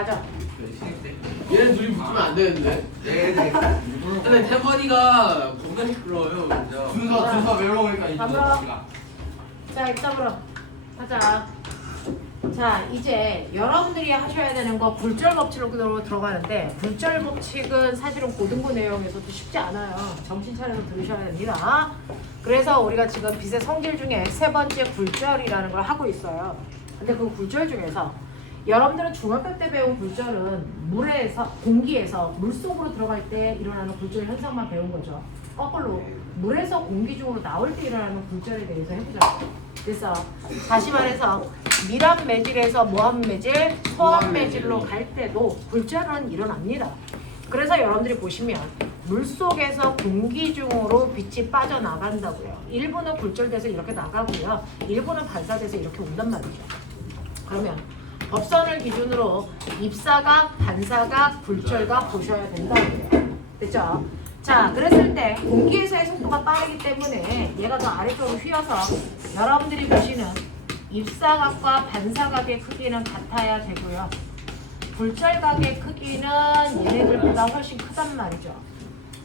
맞아. 얘네 둘이 붙으면 안 되는데. 네네. 근데 태권이가 겁나 시끄러워요, 진짜. 준서 외로우니까 이제 가자. 자, 입사부로 하자. 자, 이제 여러분들이 하셔야 되는 거 굴절 법칙으로 들어가는데, 굴절 법칙은 사실은 고등부 내용에서도 쉽지 않아요. 정신 차려서 들으셔야 됩니다. 그래서 우리가 지금 빛의 성질 중에 세 번째 굴절이라는 걸 하고 있어요. 근데 그 굴절 중에서 여러분들은 중학교 때 배운 굴절은 물에서, 공기에서 물속으로 들어갈 때 일어나는 굴절 현상만 배운 거죠. 거꾸로 물에서 공기 중으로 나올 때 일어나는 굴절에 대해서 해보자. 그래서 다시 말해서 밀합 매질에서 모함 매질, 소함 매질로 갈 때도 굴절은 일어납니다. 그래서 여러분들이 보시면 물속에서 공기 중으로 빛이 빠져나간다고요. 일부는 굴절돼서 이렇게 나가고요. 일부는 반사돼서 이렇게 온단 말이죠. 그러면 법선을 기준으로 입사각, 반사각, 굴절각 보셔야 된다고요. 됐죠? 자, 그랬을 때 공기에서의 속도가 빠르기 때문에 얘가 더 아래쪽으로 휘어서 여러분들이 보시는 입사각과 반사각의 크기는 같아야 되고요. 굴절각의 크기는 얘네들보다 훨씬 크단 말이죠.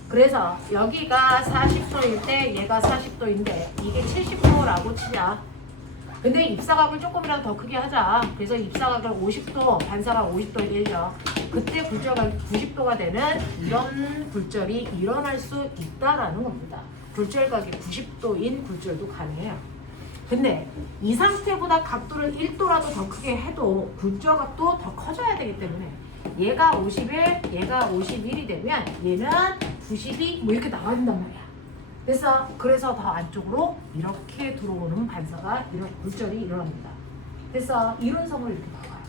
그래서 여기가 40도일 때 얘가 40도인데 이게 70도라고 치자. 근데 입사각을 조금이라도 더 크게 하자. 그래서 입사각을 50도, 반사각 50도에 내려. 그때 굴절각이 90도가 되는 이런 굴절이 일어날 수 있다라는 겁니다. 굴절각이 90도인 굴절도 가능해요. 근데 이 상태보다 각도를 1도라도 더 크게 해도 굴절각도 더 커져야 되기 때문에 얘가 51, 얘가 51이 되면 얘는 92, 뭐 이렇게 나와야 된단 말이야. 그래서 더 안쪽으로 이렇게 들어오는 반사가 이런 굴절이 일어납니다. 그래서 이론성을 이렇게 나와요.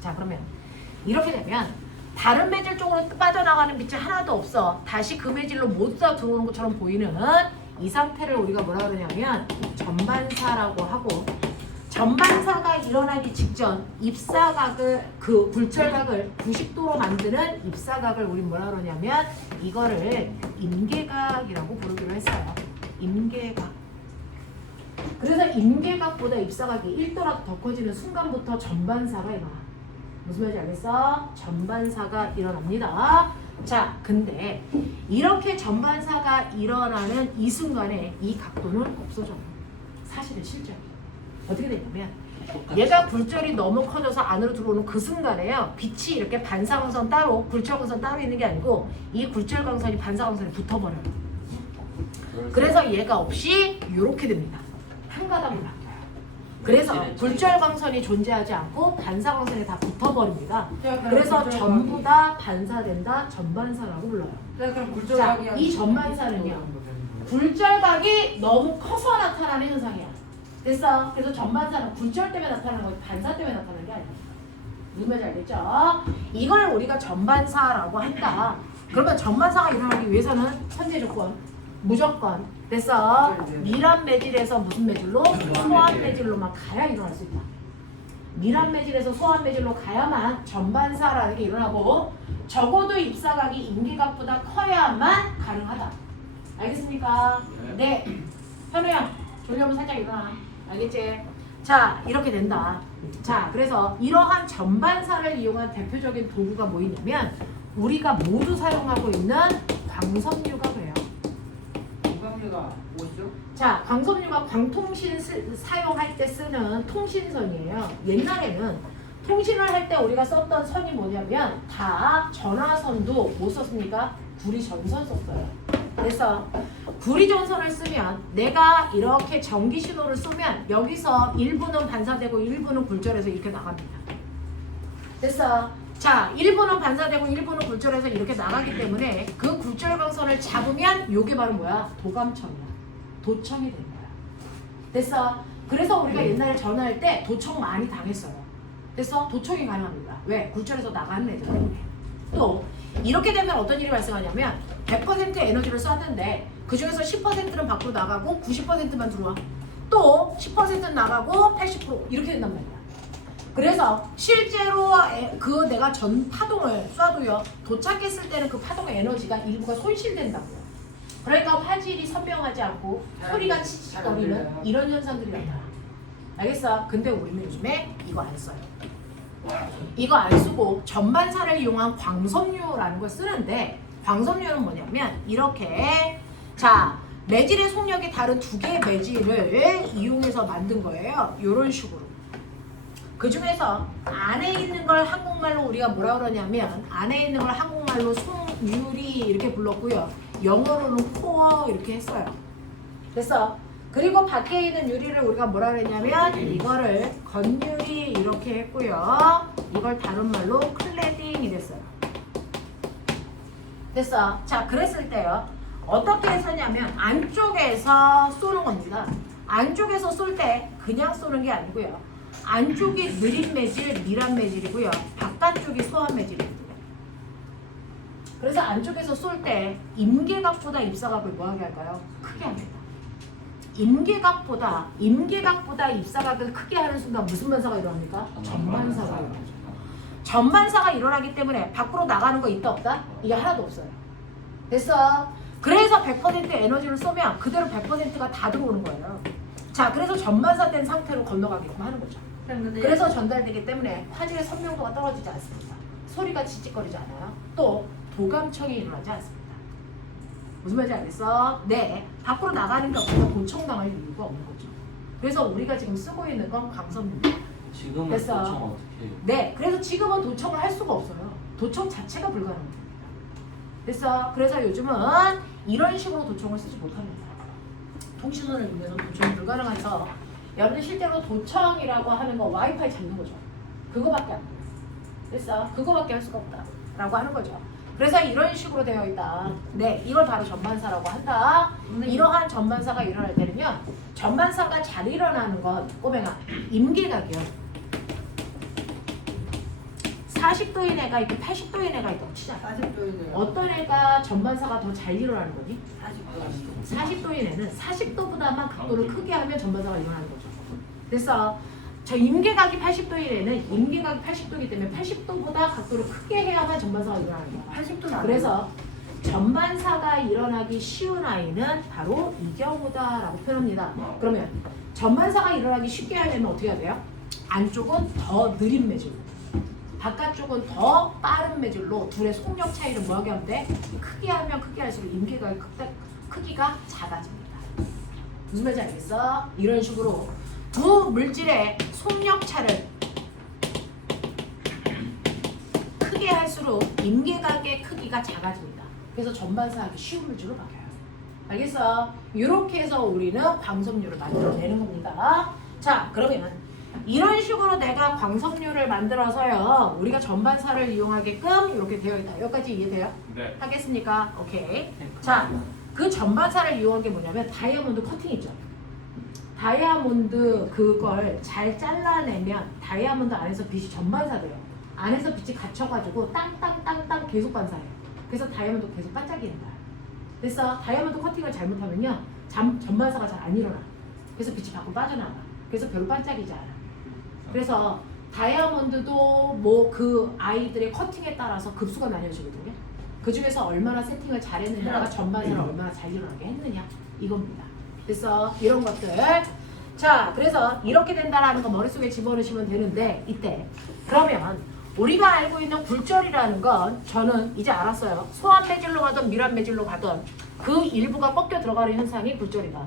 자, 그러면 이렇게 되면 다른 매질 쪽으로 빠져나가는 빛이 하나도 없어. 다시 그 매질로 모두 다 들어오는 것처럼 보이는 이 상태를 우리가 뭐라 그러냐면 전반사라고 하고, 전반사가 일어나기 직전 입사각을, 그 굴절각을 90도로 만드는 입사각을 우리 뭐라 그러냐면 이거를 임계각이라고 부르기로 했어요. 임계각. 그래서 임계각보다 입사각이 1도라도 더 커지는 순간부터 전반사가 일어나. 무슨 말인지 알겠어? 전반사가 일어납니다. 자, 근데 이렇게 전반사가 일어나는 이 순간에 이 각도는 없어져요. 사실은 실제로. 어떻게 되냐면 얘가 굴절이 너무 커져서 안으로 들어오는 그 순간에요. 빛이 이렇게 반사광선 따로, 굴절광선 따로 있는 게 아니고 이 굴절광선이 반사광선에 붙어버려요. 그래서 얘가 없이 이렇게 됩니다. 한 가닥으로 바뀌어요. 그래서 굴절광선이 존재하지 않고 반사광선에 다 붙어버립니다. 그래서 전부 다 반사된다, 전반사라고 불러요. 자, 이 전반사는요, 굴절각이 너무 커서 나타나는 현상이야. 됐어? 그래서 전반사는 굴절 때문에 나타나는 거지 반사 때문에 나타나는 게 아니야. 무슨 말인지 알겠죠? 이걸 우리가 전반사라고 한다. 그러면 전반사가 일어나기 위해서는 선제 조건, 무조건. 됐어? 밀합 매질에서 무슨 매질로? 소환 매질로만 가야 일어날 수 있다. 밀합 매질에서 소환 매질로 가야만 전반사라는 게 일어나고, 적어도 입사각이 임계각보다 커야만 가능하다. 알겠습니까? 네. 현우 형, 졸려면 살짝 일어나. 알겠지? 자, 이렇게 된다. 자, 그래서 이러한 전반사를 이용한 대표적인 도구가 뭐 있냐면 우리가 모두 사용하고 있는 광섬유가 돼요. 광섬유가 뭐죠? 자, 광섬유가 광통신 사용할 때 쓰는 통신선이에요. 옛날에는 통신을 할 때 우리가 썼던 선이 뭐냐면 다 전화선도 뭐 썼습니까? 구리전선 썼어요. 그래서 구리전선을 쓰면 내가 이렇게 전기 신호를 쏘면 여기서 일부는 반사되고 일부는 굴절해서 이렇게 나갑니다. 됐어? 자, 일부는 반사되고 일부는 굴절해서 이렇게 나가기 때문에 그 굴절광선을 잡으면 요게 바로 뭐야? 도감청이야. 도청이 되는 거야. 됐어? 그래서 우리가 옛날에 전화할 때 도청 많이 당했어요. 됐어? 도청이 가능합니다. 왜? 굴절해서 나가는 애들 때문에. 또 이렇게 되면 어떤 일이 발생하냐면 100% 에너지를 쐈는데 그 중에서 10%는 밖으로 나가고 90%만 들어와. 또 10%는 나가고 80% 이렇게 된단 말이야. 그래서 실제로 그 내가 전 파동을 쏴도요, 도착했을 때는 그 파동의 에너지가 일부가 손실된다고요. 그러니까 화질이 선명하지 않고 소리가 치치거리는 이런 현상들이 나타나. 알겠어? 근데 우리는 요즘에 이거 안 써요. 이거 안 쓰고 전반사를 이용한 광섬유라는 걸 쓰는데 광섬유는 뭐냐면 이렇게 자 매질의 속력이 다른 두 개의 매질을 이용해서 만든 거예요. 이런 식으로. 그 중에서 안에 있는 걸 한국말로 우리가 뭐라 그러냐면 안에 있는 걸 한국말로 송유리 이렇게 불렀고요. 영어로는 코어 이렇게 했어요. 됐어? 그리고 밖에 있는 유리를 우리가 뭐라 그랬냐면 이거를 건유리 이렇게 했고요. 이걸 다른 말로 클레딩 이랬어요. 됐어? 자, 그랬을 때요. 어떻게 했었냐면 안쪽에서 쏘는 겁니다. 안쪽에서 쏠 때 그냥 쏘는 게 아니고요. 안쪽이 느린 매질, 밀한 매질이고요. 바깥쪽이 소한 매질입니다. 그래서 안쪽에서 쏠 때 임계각보다 입사각을 뭐하게 할까요? 크게 합니다. 임계각보다 입사각을 크게 하는 순간 무슨 반사가 일어납니까? 전반사가 일어나죠. 전반사가 일어나기 때문에 밖으로 나가는 거 있다 없다? 이게 하나도 없어요. 됐어? 그래서 100% 에너지를 쏘면 그대로 100%가 다 들어오는 거예요. 자, 그래서 전반사 된 상태로 건너가게끔 하는 거죠. 그래서 전달되기 때문에 화질의 선명도가 떨어지지 않습니다. 소리가 지직거리지 않아요. 또 도감청이 일어나지 않습니다. 무슨 말인지 알겠어? 네, 밖으로 나가는 게 없어서 도청당할 이유가 없는 거죠. 그래서 우리가 지금 쓰고 있는 건 광섬유입니다. 지금은 됐어. 도청 어떻게 해요? 네, 그래서 지금은 도청을 할 수가 없어요. 도청 자체가 불가능합니다. 됐어? 그래서 요즘은 이런 식으로 도청을 쓰지 못합니다. 통신원을 위해서 도청이 불가능해서 여러분들 실제로 도청이라고 하는 거 와이파이 잡는 거죠. 그거밖에 안 돼요. 됐어? 그거밖에 할 수가 없다 라고 하는 거죠. 그래서 이런 식으로 되어 있다. 네, 이걸 바로 전반사라고 한다. 이러한 전반사가 일어날 때는요. 전반사가 잘 일어나는 건 꼬맹아 임계각이요. 40도인 애가 있고 80도인 애가 있다고 치자. 40도이네요. 어떤 애가 전반사가 더 잘 일어나는 거니? 40도. 40도인 애는 40도보다만 각도를 크게 하면 전반사가 일어나는 거죠. 그래서 저 임계각이 80도인 애는 임계각이 80도이기 때문에 80도보다 각도를 크게 해야만 전반사가 일어나는 거예요. 80도 그래서 전반사가 일어나기 쉬운 아이는 바로 이 경우다라고 표현합니다. 그러면 전반사가 일어나기 쉽게 하려면 어떻게 해야 돼요? 안쪽은 더 느린 매질로, 바깥쪽은 더 빠른 매질로 둘의 속력 차이를 뭐하게 하면 돼? 크게 하면 크게 할수록 임계각의 크기가 작아집니다. 무슨 말인지 알겠어? 이런 식으로 두 물질의 속력 차를 크게 할수록 임계각의 크기가 작아집니다. 그래서 전반사하기 쉬운 물질로 바뀌어요. 알겠어? 이렇게 해서 우리는 광섬유를 만들어내는 겁니다. 자, 그러면 이런 식으로 내가 광섬유를 만들어서요. 우리가 전반사를 이용하게끔 이렇게 되어 있다. 여기까지 이해돼요? 네. 하겠습니까? 오케이. 자, 그 전반사를 이용한 게 뭐냐면 다이아몬드 커팅 있죠? 다이아몬드 그걸 잘 잘라내면 다이아몬드 안에서 빛이 전반사 돼요. 안에서 빛이 갇혀가지고 땅땅땅땅 계속 반사해요. 그래서 다이아몬드 계속 반짝이는 거야. 그래서 다이아몬드 커팅을 잘못하면요 전반사가 잘 안 일어나. 그래서 빛이 밖으로 빠져나가. 그래서 별로 반짝이지 않아. 그래서 다이아몬드도 뭐 그 아이들의 커팅에 따라서 급수가 나뉘어지거든요. 그 중에서 얼마나 세팅을 잘했느냐가 전반사를 얼마나 잘 일어나게 했느냐 이겁니다. 그래서 이런 것들. 자, 그래서 이렇게 된다라는 거 머릿속에 집어넣으시면 되는데 이때 그러면 우리가 알고 있는 굴절이라는 건 저는 이제 알았어요. 소한 매질로 가든 밀한 매질로 가든 그 일부가 꺾여 들어가는 현상이 굴절이다.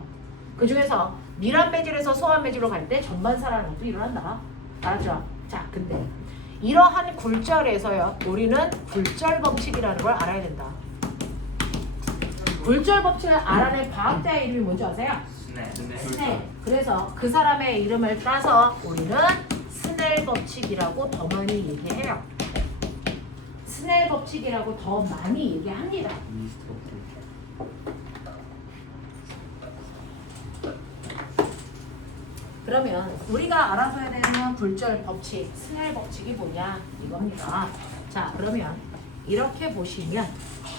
그 중에서 밀한 매질에서 소한 매질로 갈 때 전반사라는 것도 일어난다. 알았죠? 자, 근데 이러한 굴절에서요 우리는 굴절 법칙이라는 걸 알아야 된다. 굴절 법칙을 알아낸 과학자의 이름이 뭔지 아세요? 스넬. 그래서 그 사람의 이름을 따서 우리는 스넬 법칙이라고 더 많이 얘기해요. 스넬 법칙이라고 더 많이 얘기합니다. 그러면 우리가 알아둬야 되는 굴절 법칙, 스넬 법칙이 뭐냐 이겁니다. 자, 그러면 이렇게 보시면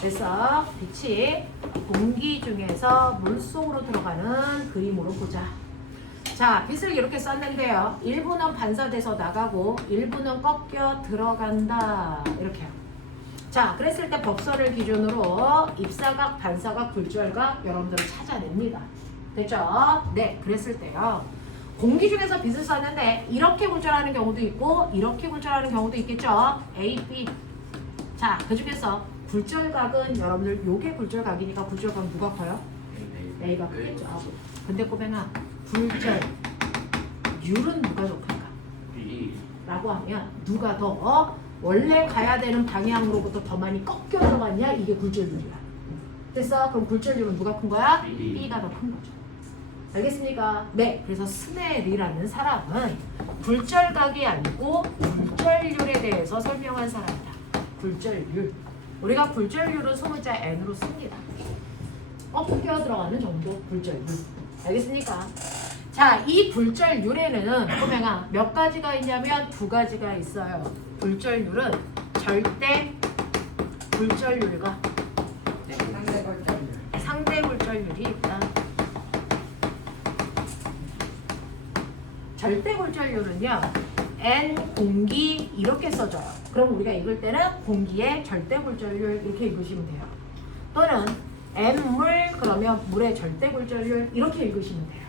그래서 빛이 공기 중에서 물속으로 들어가는 그림으로 보자. 자, 빛을 이렇게 썼는데요. 일부는 반사돼서 나가고 일부는 꺾여 들어간다. 이렇게요. 자, 그랬을 때 법설을 기준으로 입사각, 반사각, 굴절각 여러분들을 찾아냅니다. 됐죠? 네, 그랬을 때요. 공기 중에서 빛을 쐈는데 이렇게 굴절하는 경우도 있고 이렇게 굴절하는 경우도 있겠죠. A, B. 자, 그 중에서 굴절각은 여러분들 요게 굴절각이니까 굴절각 누가 커요? A가 크겠죠. 아, 근데 꼬맹아 굴절율은 누가 더 클까? 라고 하면 누가 더 원래 가야 되는 방향으로부터 더 많이 꺾여 들어갔냐? 이게 굴절율이야. 됐어? 그럼 굴절율은 누가 큰 거야? B가 더 큰 거죠. 알겠습니까? 네. 그래서 스넬이라는 사람은 굴절각이 아니고 굴절율에 대해서 설명한 사람이다. 굴절율. 우리가 굴절율은 소문자 N으로 씁니다. 꺾여 들어가는 정도 굴절율. 알겠습니까? 자, 이 굴절율에는 꼬맹아 몇 가지가 있냐면 두 가지가 있어요. 굴절율은 절대 굴절율과 상대 걸점이요. 상대 굴절율이 있다. 절대 굴절율은요, N 공기 이렇게 써줘요. 그럼 우리가 읽을 때는 공기의 절대 굴절율 이렇게 읽으시면 돼요. 또는 N 물 그러면 물의 절대 굴절율 이렇게 읽으시면 돼요.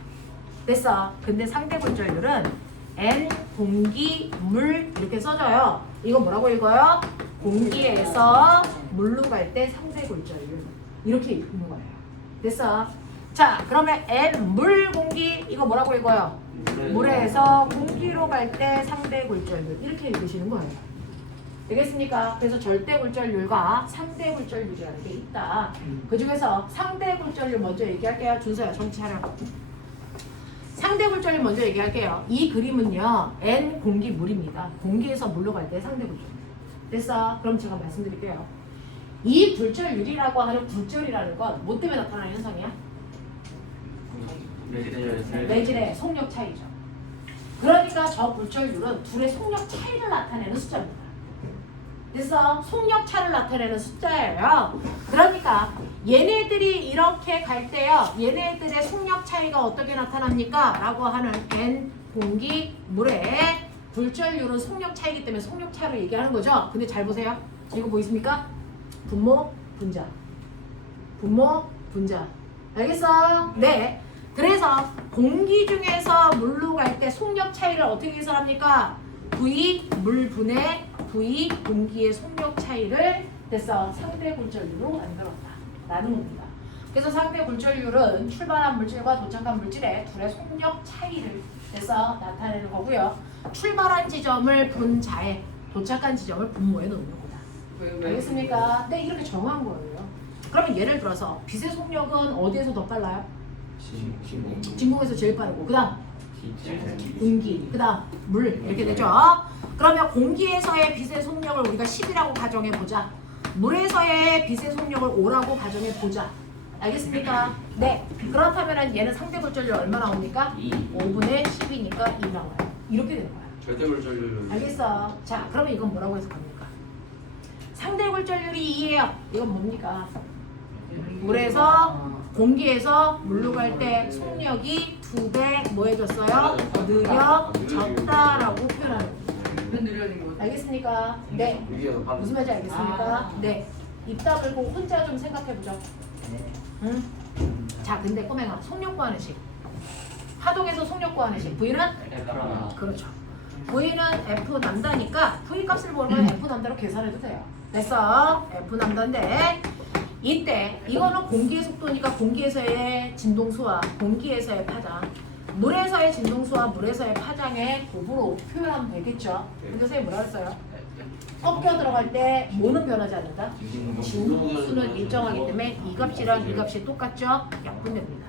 됐어. 근데 상대 굴절율은 N 공기 물 이렇게 써줘요. 이거 뭐라고 읽어요? 공기에서 물로 갈 때 상대 굴절율 이렇게 읽는 거예요. 됐어. 자, 그러면 N 물 공기 이거 뭐라고 읽어요? 물에서 공기로 갈 때 상대 굴절율 이렇게 읽으시는 거예요. 되겠습니까? 그래서 절대 굴절율과 상대 굴절율이라는 게 있다. 그 중에서 상대 굴절율 먼저 얘기할게요. 준서야 정치 차려. 상대 굴절율 먼저 얘기할게요. 이 그림은요, N 공기 물입니다. 공기에서 물로 갈 때 상대 굴절율. 됐어? 그럼 제가 말씀드릴게요. 이 굴절율이라고 하는 굴절이라는 건 뭐 때문에 나타나는 현상이야? 내질의 속력 차이죠. 그러니까 저 굴절율은 둘의 속력 차이를 나타내는 숫자입니다. 그래서 속력 차를 나타내는 숫자예요. 그러니까 얘네들이 이렇게 갈 때요, 얘네들의 속력 차이가 어떻게 나타납니까? 라고 하는 N 공기 물의 굴절율은 속력 차이기 때문에 속력 차로 얘기하는 거죠. 근데 잘 보세요. 이거 보이십니까? 분모, 분자. 분모, 분자. 알겠어? 네. 그래서 공기 중에서 물로 갈 때 속력 차이를 어떻게 계산합니까? V 물분의 V 공기의 속력 차이를 됐어 상대 굴절율로 만들었다 라는 겁니다. 그래서 상대 굴절율은 출발한 물질과 도착한 물질의 둘의 속력 차이를 됐어 나타내는 거고요. 출발한 지점을 분자에 도착한 지점을 분모에 넣는 겁니다. 알겠습니까? 네, 이렇게 정한 거예요. 그러면 예를 들어서 빛의 속력은 어디에서 더 빨라요? 진공에서 제일 빠르고 그 다음 공기, 그 다음 물 이렇게 되죠. 그러면 공기에서의 빛의 속력을 우리가 10이라고 가정해보자. 물에서의 빛의 속력을 5라고 가정해보자. 알겠습니까? 네. 그렇다면 얘는 상대 굴절률 얼마 나옵니까? 5분의 10이니까 2 나와요. 이렇게 되는 거야. 절대 굴절률은 알겠어. 자, 그러면 이건 뭐라고 해석합니까? 상대 굴절률이 2예요. 이건 뭡니까? 물에서 공기에서 물로 갈 때 속력이 2배 뭐 해줬어요? 느려졌다라고 표현하는 거예요. 느려진 거. 알겠습니까? 네. 무슨 말인지 알겠습니까? 네. 입 다물고 혼자 좀 생각해보죠. 응? 자, 근데 꼬맹아, 속력 구하는 식. 하동에서 속력 구하는 식. V는? 그렇죠. V는 F 남다니까 V 값을 보면 F 남다로 계산해도 돼요. 됐어? F 남다인데 이때 이거는 공기의 속도니까 공기에서의 진동수와 공기에서의 파장, 물에서의 진동수와 물에서의 파장의 곱으로 표현하면 되겠죠. 근데 선생님 뭐라 했어요? 꺾여 들어갈 때 뭐는 변하지 않는다? 진동수는 일정하기 때문에 이 값이랑 이 값이 똑같죠? 약분됩니다.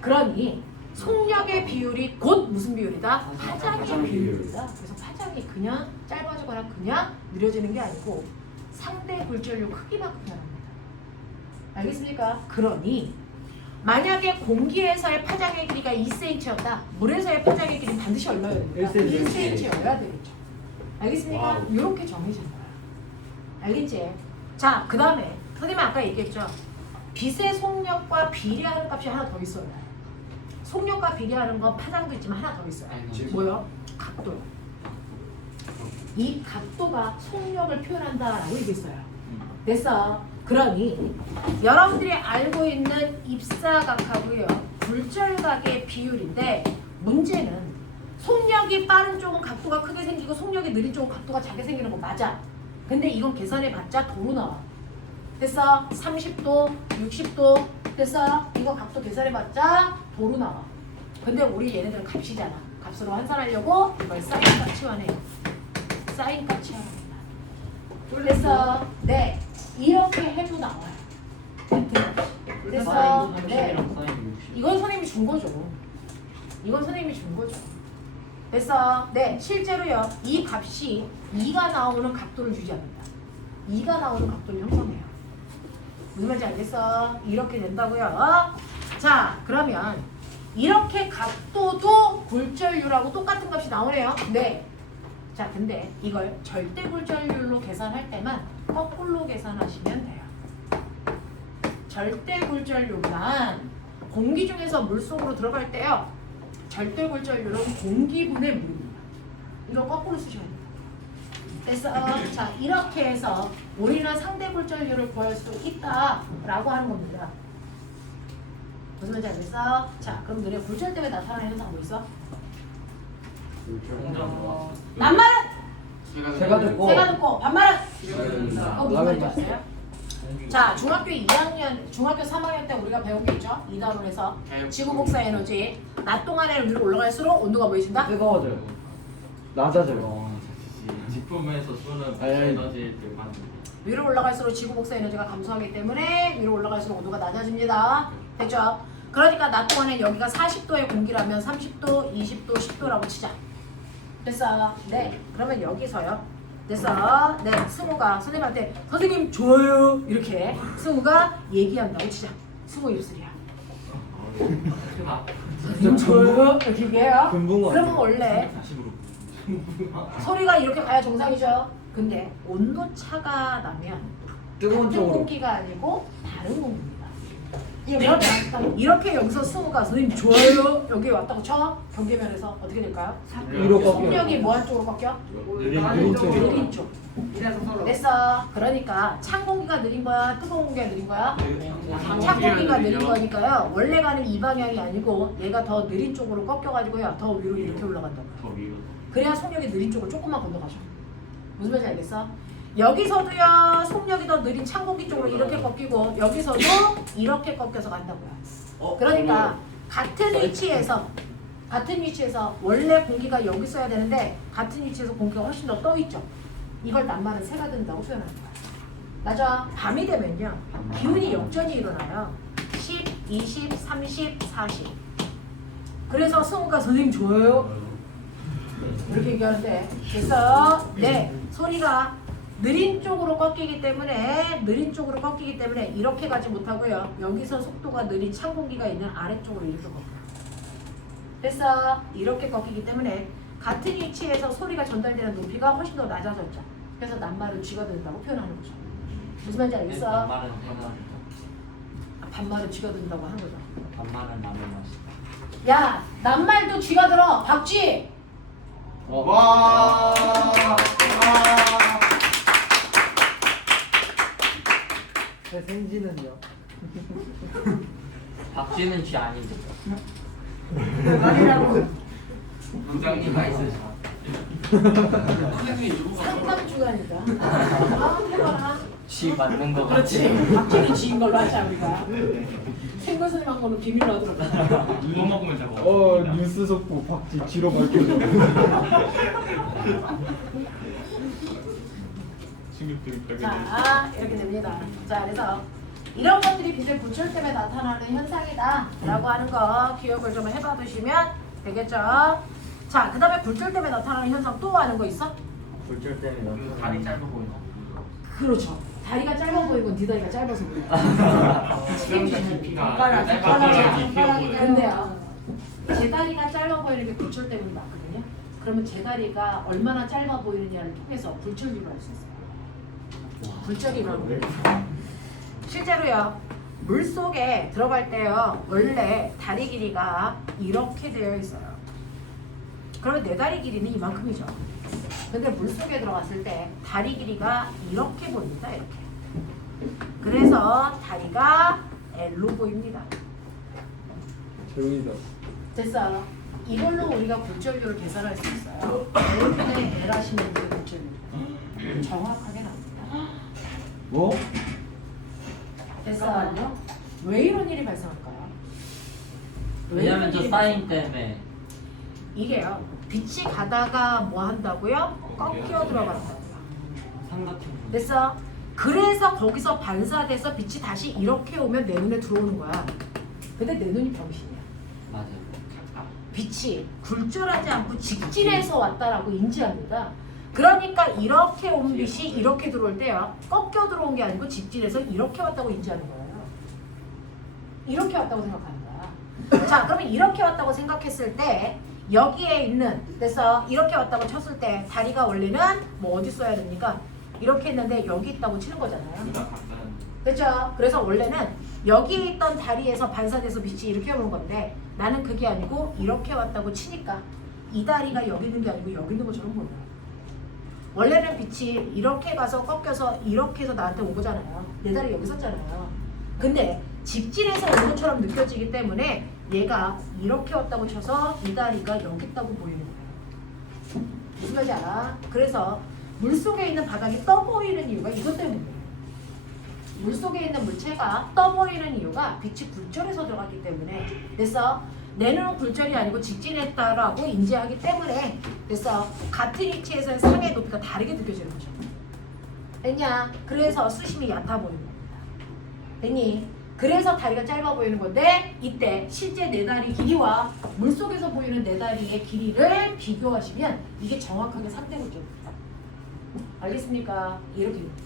그러니 속력의 비율이 곧 무슨 비율이다? 파장의 비율이다. 그래서 파장이 그냥 짧아지거나 그냥 느려지는 게 아니고 상대 굴절률 크기만큼 변합니다. 알겠습니까? 그러니 만약에 공기에서의 파장의 길이가 2cm였다. 물에서의 파장의 길이는 반드시 얼마여야 됩니까? 1cm여야 되겠죠. 알겠습니까? 이렇게 정해진 거야. 알겠지? 자, 그 다음에 선생님 아까 얘기했죠. 빛의 속력과 비례하는 값이 하나 더 있어요. 속력과 비례하는 건 파장도 있지만 하나 더 있어요. 뭐요? 각도요. 이 각도가 속력을 표현한다라고 얘기했어요. 됐어. 그러니 여러분들이 알고 있는 입사각하고요 굴절각의 비율인데 문제는 속력이 빠른 쪽은 각도가 크게 생기고 속력이 느린 쪽은 각도가 작게 생기는 거 맞아. 근데 이건 계산해봤자 도로 나와. 됐어? 30도, 60도. 됐어? 이거 각도 계산해봤자 도로 나와. 근데 우리 얘네들은 값이잖아. 값으로 환산하려고 이걸 사인값 치환해요. 사인값 치환합니다. 됐어? 네. 이렇게 해도 나와요. 됐어? 네. 이건 선생님이 준 거죠. 이건 선생님이 준 거죠. 됐어? 네. 실제로요. 이 값이 2가 나오는 각도를 유지합니다. 2가 나오는 각도를 형성해요. 무슨 말인지 알겠어? 이렇게 된다고요. 자, 그러면 이렇게 각도도 굴절률하고 똑같은 값이 나오네요. 네. 자, 근데 이걸 절대 굴절률로 계산할 때만 거꾸로 계산하시면 돼요. 절대 굴절률만 공기 중에서 물속으로 들어갈 때요. 절대 굴절률은 공기분의 물입니다. 이거 거꾸로 쓰셔야 돼요. 됐어? 자, 이렇게 해서 우리는 상대 굴절률을 구할 수 있다라고 하는 겁니다. 무슨 말인지 알겠어? 자, 그럼 너네 굴절 때문에 나타나는 현상 뭐 있어? 낱말은? 새가 듣고 새가 듣고 반말은? 됩니다. 무슨 말인지 아세요? 자, 중학교 3학년 때 우리가 배운 게 있죠? 이단원에서 지구 복사 에너지. 낮 동안에는 위로 올라갈수록 온도가 보이신다? 뜨거워져요. 낮아져요. 제품에서 쏘는 아니, 아니. 에너지를 받는 위로 올라갈수록 지구 복사 에너지가 감소하기 때문에 위로 올라갈수록 온도가 낮아집니다. 됐죠? 그러니까 낮 동안에 여기가 40도의 공기라면 30도, 20도, 10도라고 치자. 됐어? 네. 그러면 여기서요. 됐어? 네. 승우가 선생님한테 선생님 좋아요 이렇게 승우가 얘기한다고 치자. 승우 입술이야. 선생님 좋아요 이렇게 얘기해요. 금붕어. 그러면 원래 소리가 이렇게 가야 정상이죠. 근데 온도 차가 나면 뜨거운 같은 쪽으로. 공기가 아니고 다른 공기입니다. 이렇게 여기서 승우가 선생님 좋아요 여기 왔다고 쳐. 경계면에서 어떻게 될까요? 위로 꺾여요. 속력이 뭐 한쪽으로 꺾여? 느린 쪽. 느린 쪽. 이래서 서로 됐어. 그러니까 찬 공기가 느린 거야? 뜨거운 공기가 느린 거야? 찬 공기가 느린 거니까요. 원래 가는 이 방향이 아니고 얘가 더 느린 쪽으로 꺾여가지고요. 더 위로 이렇게 올라간다고요. 더 위로. 그래야 속력이 느린 쪽을 조금만 건너가죠. 무슨 말인지 알겠어? 여기서도요 속력이 더 느린 찬 공기 쪽으로 이렇게 꺾이고 여기서도 이렇게 꺾여서 간다고요. 그러니까 같은 위치에서 원래 공기가 여기 있어야 되는데 같은 위치에서 공기가 훨씬 더 떠 있죠. 이걸 낱말은 새가 든다고 표현하는 거야. 맞아. 밤이 되면요 기온이 역전이 일어나요. 10, 20, 30, 40. 그래서 승우가 선생님 좋아요 이렇게 얘기하는데 그래서 네 소리가 느린 쪽으로 꺾이기 때문에 이렇게 가지 못하고요. 여기서 속도가 느린 찬 공기가 있는 아래쪽으로 이렇게 꺾여요. 됐어? 이렇게 꺾이기 때문에 같은 위치에서 소리가 전달되는 높이가 훨씬 더 낮아졌죠. 그래서 낱말은 쥐가 된다고 표현하는 거죠. 무슨 말인지 알겠어? 반말은 해가 반말은 쥐가 된다고 하는 거죠. 반말은 라면 맛이다. 야, 낱말도 쥐가 들어. 박쥐. 와. 제 생지는요. 박쥐는 쥐 아닌데. 말이라고. 원장님 나이스. 선생님이 누구 상담 주간이다. 아, 해봐라. 쥐 맞는 거 같아. 그렇지. 박쥐는 쥐인 걸로 하자 우리가. 생글 선생님 한 거는 비밀로 하더라고. 이거 먹으면 되고. 뉴스 속보 박쥐 쥐로 밝혀져. 자, 이렇게 됩니다. 자, 그래서 이런 것들이 빛의 분출 때문에 나타나는 현상이다라고 하는 거 기억을 좀 해봐 두시면 되겠죠. 자, 그 다음에 굴절 때문에 나타나는 현상 또 아는 거 있어? 굴절 때문에 다리 짧아 보이나? 그렇죠. 다리가 짧아 보이고 네 다리가 짧아서 보여. 깊이가 근데요, 제 다리가 짧아 보이는 게 굴절 때문에 맞거든요. 그러면 제 다리가 얼마나 짧아 보이느냐를 통해서 굴절률을 알 수 있어요. 굴절이 일어납니다. 실제로요, 물 속에 들어갈 때요, 원래 다리 길이가 이렇게 되어 있어요. 그러면 내 다리 길이는 이만큼이죠. 근데 물 속에 들어갔을 때 다리 길이가 이렇게 보입니다. 이렇게. 그래서 다리가 L로 보입니다. 조용히다. 됐어. 이걸로 우리가 굴절률을 계산할 수 있어요. L분의 L 하시는 분의 굴절률 정확하게 나옵니다. 뭐? 됐어요? 왜 이런 일이 발생할까요? 왜 왜냐면 이런 저 일이 사인 때문에 이게요. 빛이 가다가 뭐 한다고요? 꺾여 들어간다고요. 삼각형. 됐어? 그래서 거기서 반사돼서 빛이 다시 이렇게 오면 내 눈에 들어오는 거야. 근데 내 눈이 병신이야. 맞아요. 빛이 굴절하지 않고 직진해서 왔다라고 인지합니다. 그러니까 이렇게 온 빛이 이렇게 들어올 때요. 꺾여 들어온 게 아니고 직진해서 이렇게 왔다고 인지하는 거예요. 이렇게 왔다고 생각하는 거야. 자, 그러면 이렇게 왔다고 생각했을 때 여기에 있는 그래서 이렇게 왔다고 쳤을 때 다리가 원래는 뭐 어디 써야 됩니까? 이렇게 있는데 여기 있다고 치는 거잖아요. 그렇죠? 그래서 원래는 여기 있던 다리에서 반사돼서 빛이 이렇게 오는 건데 나는 그게 아니고 이렇게 왔다고 치니까 이 다리가 여기 있는 게 아니고 여기 있는 것처럼 보여요. 원래는 빛이 이렇게 가서 꺾여서 이렇게 해서 나한테 온 거잖아요. 내 다리 여기 섰잖아요. 근데 직진해서 온 것처럼 느껴지기 때문에 얘가 이렇게 왔다고 쳐서 이 다리가 여기 있다고 보이는 거예요. 무슨 말인지 알아? 그래서 물속에 있는 바닥이 떠 보이는 이유가 이것 때문이에요. 물속에 있는 물체가 떠 보이는 이유가 빛이 굴절해서 들어갔기 때문에 그래서 내 눈은 굴절이 아니고 직진했다라고 인지하기 때문에 그래서 같은 위치에서의 상의 높이가 다르게 느껴지는 거죠. 됐냐? 그래서 수심이 얕아 보이는 겁니다. 됐니? 그래서 다리가 짧아 보이는 건데 이때 실제 내 다리 길이와 물속에서 보이는 내 다리의 길이를 비교하시면 이게 정확하게 상대굴절입니다. 알겠습니까? 이렇게 됩니다.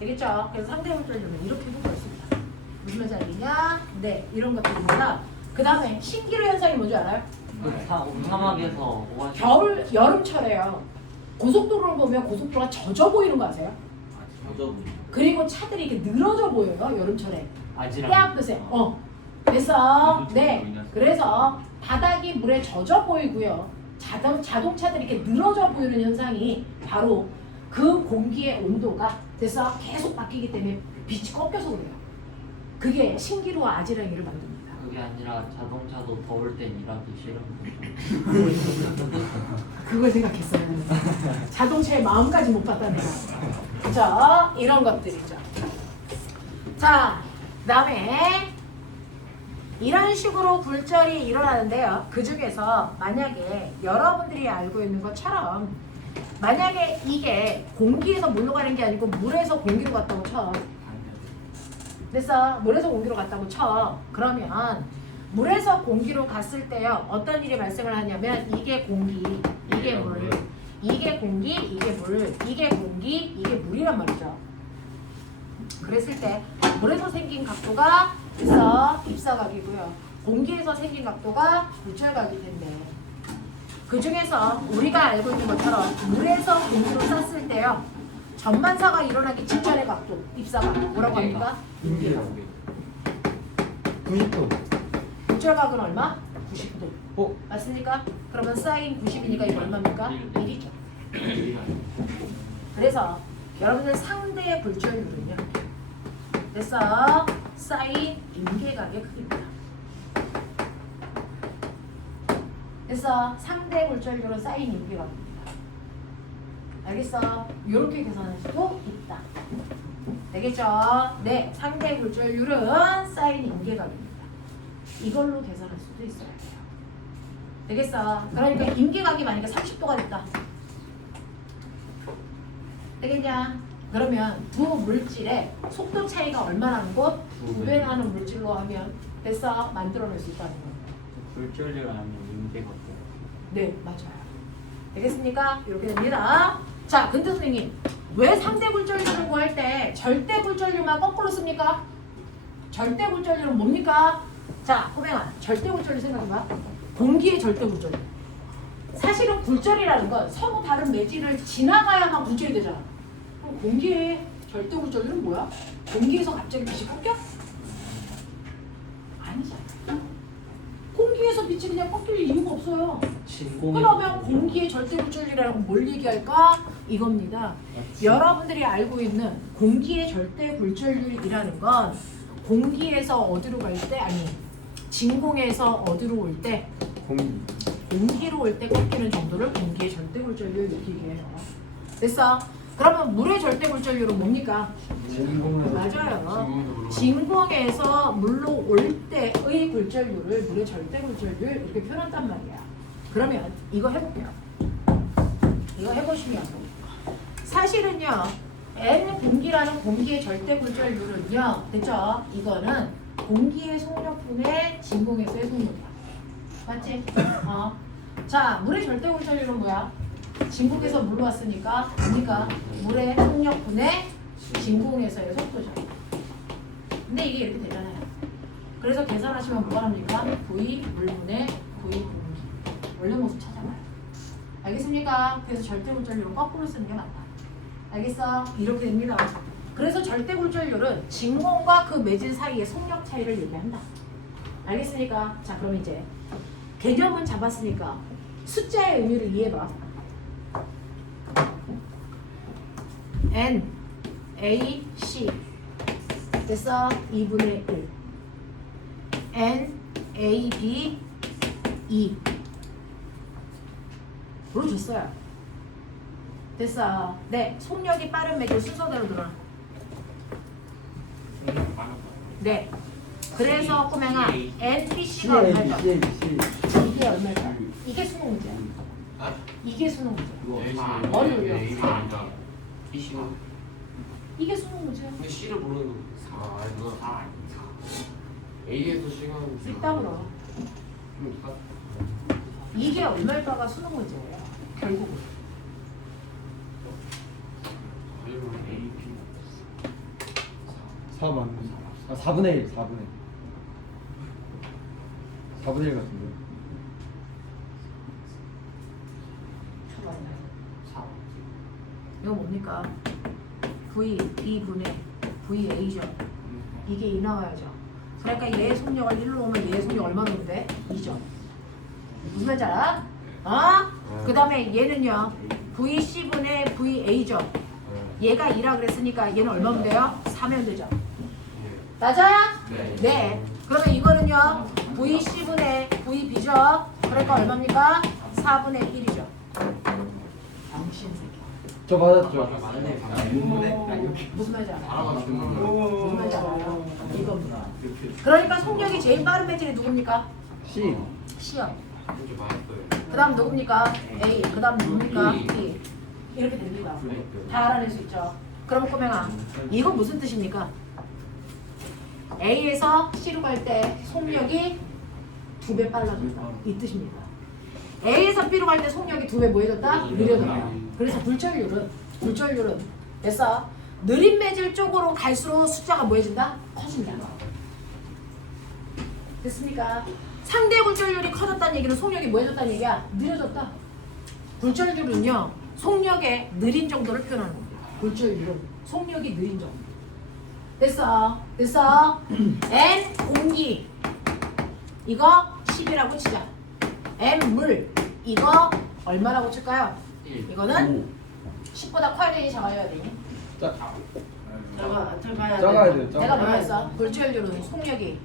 되겠죠? 그래서 상대굴절이면 이렇게 보고 있습니다. 무슨 말인지 알겠냐? 네, 이런 것들입니다. 그 다음에 신기루 현상이 뭔지 알아요? 사막에서 여름철에요. 고속도로를 보면 고속도로가 젖어 보이는 거 아세요? 그리고 차들이 이렇게 늘어져 보여요. 여름철에. 아지랑. 떼 보세요. 그래서 네, 그래서 바닥이 물에 젖어 보이고요. 자동차들이 이렇게 늘어져 보이는 현상이 바로 그 공기의 온도가 그래서 계속 바뀌기 때문에 빛이 꺾여서 그래요. 그게 신기루와 아지랑이를 만듭니다. 그게 아니라 자동차도 더울 땐 일하기 싫은 거죠. 그걸 생각했어요. 자동차의 마음까지 못 봤다 내가. 그죠? 이런 것들이죠. 자, 그 다음에 이런 식으로 굴절이 일어나는데요. 그 중에서 만약에 여러분들이 알고 있는 것처럼 만약에 이게 공기에서 물로 가는 게 아니고 물에서 공기로 갔다고 쳐. 그래서 물에서 공기로 갔다고 쳐. 그러면 물에서 공기로 갔을 때요. 어떤 일이 발생을 하냐면 이게 공기, 이게 물, 이게 공기, 이게 물, 이게 공기, 이게 물이란 말이죠. 그랬을 때 물에서 생긴 각도가 그래서 입사각이고요. 공기에서 생긴 각도가 굴절각일 텐데 그 중에서 우리가 알고 있는 것처럼 물에서 공기로 쐈을 때요. 전반사가 일어나기 직전의 각도, 입사각 뭐라고 합니까? 인계각. 90도. 굴절각은 얼마? 90도. 맞습니까? 그러면 사인 90이니까 이거 얼마입니까? 1이죠. 그래서 여러분들 상대의 굴절률은요. 그래서 사인 인계각의 크기입니다. 그래서 상대 굴절률은 사인 인계각입니다. 알겠어? 이렇게 계산할 수도 있다. 되겠죠? 네, 상대 굴절률은 사인 인계각입니다. 이걸로 계산할 수도 있어야 돼요. 되겠어? 그러니까 인계각이 만약에 30도가 됐다. 되겠냐? 그러면 두 물질의 속도 차이가 얼마나 나는 곳? 2배 나는 물질로 하면 됐어? 만들어낼 수 있다는 거예요. 굴절률 아니면 인계각. 네, 맞아요. 되겠습니까? 이렇게 됩니다. 자, 근데 선생님, 왜 상대 굴절률을 구할 때 절대 굴절률만 거꾸로 씁니까? 절대 굴절률은 뭡니까? 자, 호명아, 절대 굴절률 생각해봐. 공기의 절대 굴절률. 사실은 굴절이라는 건 서로 다른 매질을 지나가야만 굴절이 되잖아. 그럼 공기의 절대 굴절률은 뭐야? 공기에서 갑자기 빛이 꺾여? 아니잖아. 공기에서 빛이 그냥 꺾일 이유가 없어요. 그러면 공기의 절대 굴절률이라는 건 뭘 얘기할까? 이겁니다. 여러분들이 알고 있는 공기의 절대 굴절률이라는 건 공기에서 어디로 갈 때, 아니 진공에서 어디로 올 때? 공기로 올 때 꺾이는 정도를 공기의 절대 굴절률 이렇게 얘기해요. 됐어? 그러면 물의 절대 굴절률은 뭡니까? 맞아요. 진공에서 물로 올 때의 굴절률을 물의 절대 굴절률 이렇게 표현한단 말이야. 그러면 이거 해볼게요. 이거 해보시면 사실은요 N 공기라는 공기의 절대 굴절률은요 됐죠? 이거는 공기의 속력분의 진공에서의 속력이야. 맞지? 자 물의 절대 굴절률은 뭐야? 진공에서 물로 왔으니까 뭡니까? 물의 속력분의 진공에서의 속도죠. 근데 이게 이렇게 되잖아요. 그래서 계산하시면 뭐가 합니까? V 물분의 V 공기. 원래 모습 찾아봐요. 알겠습니까? 그래서 절대 굴절률은 거꾸로 쓰는 게 맞다. 알겠어? 이렇게 됩니다. 그래서 절대 굴절률은 진공과 그 매질 사이의 속력 차이를 얘기한다. 알겠습니까? 자 그럼 이제 개념은 잡았으니까 숫자의 의미를 이해해봐. N, A, C 됐어? 2분의 1 N, A, B, 2 물어줬어요. 됐어. 네, 속력이 빠른 매질 순서대로 들어라. 네. 그래서 꼬맹아 N, B, C가 얼마일까? 이게 얼마일까? 이게 수능 문제야. 이게 수능 문제야. 머리 올려. 이게 수능 문제야. 근데 C를 모르는 거. 아니구나. A에서 시간. 삐딱으로. 이게 얼마일까가 수능 문제예요. 결국은. A, 4 맞네. 4분의 1, 4분의 1 같은데. 이거 뭡니까? V, 2분의 VA죠. 이게 2 나와야죠. 그러니까 얘의 속력을 1로 놓으면 얘의 속력 얼마 놓으면 돼? 2죠. 무슨 말인지 알아? 그 다음에 얘는요. VC분의 VA죠. 얘가 2라 그랬으니까 얘는 얼마면 돼요? 4면 되죠. 맞아? 네. 그러면 이거는요. VC분의 VB죠. 그러니까 얼마입니까? 4분의 1이죠. 당신 새끼. 저 맞았죠? 무슨 말인지 알아? 알아가지고. 무슨 말인지 알아요? 이겁니다. 그러니까 속력이 제일 빠른 매질이 누굽니까? C. C요. 이렇게 많았어요. 그 다음 누굽니까? A. 그 다음 누굽니까? B. 이렇게 됩니다. 다 알아낼 수 있죠. 그럼 꼬맹아, 이건 무슨 뜻입니까? A에서 C로 갈 때 속력이 2배 빨라졌다. 이 뜻입니다. A에서 B로 갈 때 속력이 2배 뭐해졌다? 느려졌다. 그래서 굴절률은 됐어? 느린 매질 쪽으로 갈수록 숫자가 뭐해진다? 커진다. 됐습니까? 상대 굴절률이 커졌다는 얘기는 속력이 뭐해졌다는 얘기야? 느려졌다. 굴절률은요 속력의 느린 정도를 표현하는 겁니다. 굴절률은 속력이 느린 정도. 됐어? N 공기 이거 10이라고 치자. M 물 이거 얼마라고 칠까요? 이거는 10보다 커야 되니 작아야 되니? 작아야 돼요. 내가 뭐라 했어? 굴절률은 속력이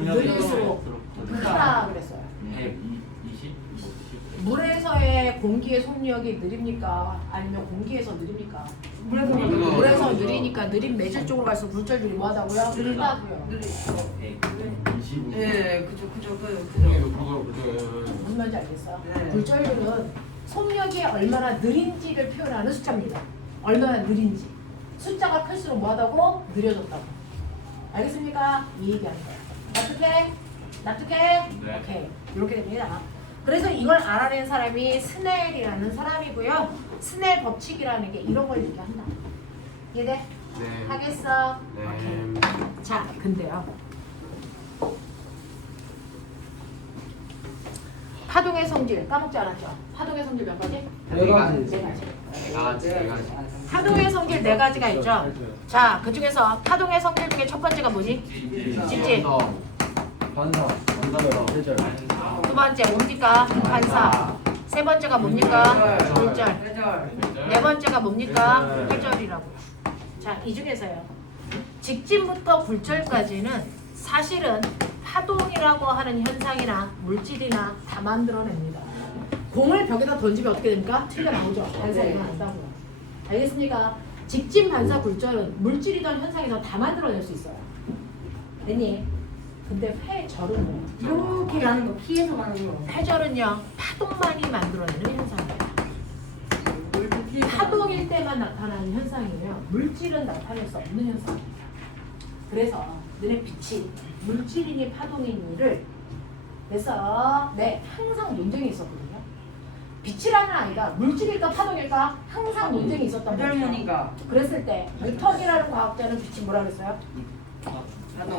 느릴수록 크다 그랬어요. 120? 물에서의 공기의 속력이 느립니까? 아니면 공기에서 느립니까? 물에서 느리니까 느린 매질 쪽으로 갈수록 굴절률이 뭐하다고요? 느리다고요. 예, 그죠. 그중에도 그거 무슨 말인지 알겠어요? 네. 굴절률은 속력이 얼마나 느린지를 표현하는 숫자입니다. 얼마나 느린지. 숫자가 클수록 뭐하다고? 느려졌다고. 알겠습니까? 이 얘기하는 거야. 납득해? 네. 오케이. 이렇게 됩니다. 그래서 이걸 알아낸 사람이 스넬이라는 사람이고요. 스넬 법칙이라는 게 이런 걸 얘기한다. 이해돼? 네. 하겠어? 네. 오케이. 자, 근데요. 파동의 성질 까먹지 않았죠? 파동의 성질 몇 가지? 네 가지. 네 가지. 네 가지. 파동의 성질 네 가지가 있죠? 자, 그 중에서 파동의 성질 중에 첫 번째가 뭐지? 직진. 반사. 회절. 두 번째 뭡니까? 반사. 세 번째가 뭡니까? 굴절. 네 번째가 뭡니까? 회절이라고요. 자, 이 중에서요. 직진부터 굴절까지는 사실은 파동이라고 하는 현상이나 물질이나 다 만들어냅니다. 공을 벽에다 던지면 어떻게 됩니까? 튕겨나오죠. 반사 일어난다고요. 알겠습니까? 직진 반사 굴절은 물질이든 현상이든 다 만들어낼 수 있어요. 됐니? 근데 회절은 이렇게 가는 거 피해서 가는 거. 회절은요 파동만이 만들어내는 현상이에요. 파동일 때만 나타나는 현상이며 물질은 나타낼 수 없는 현상입니다. 그래서 너네 빛이 물질이니 파동이니를 그래서 항상 논쟁이 있었거든요. 빛이라는 아이가 물질일까 파동일까 항상 논쟁이 있었단 말이에요. 할머니가 그랬을 때 뉴턴이라는 과학자는 빛이 뭐라 그랬어요? 나도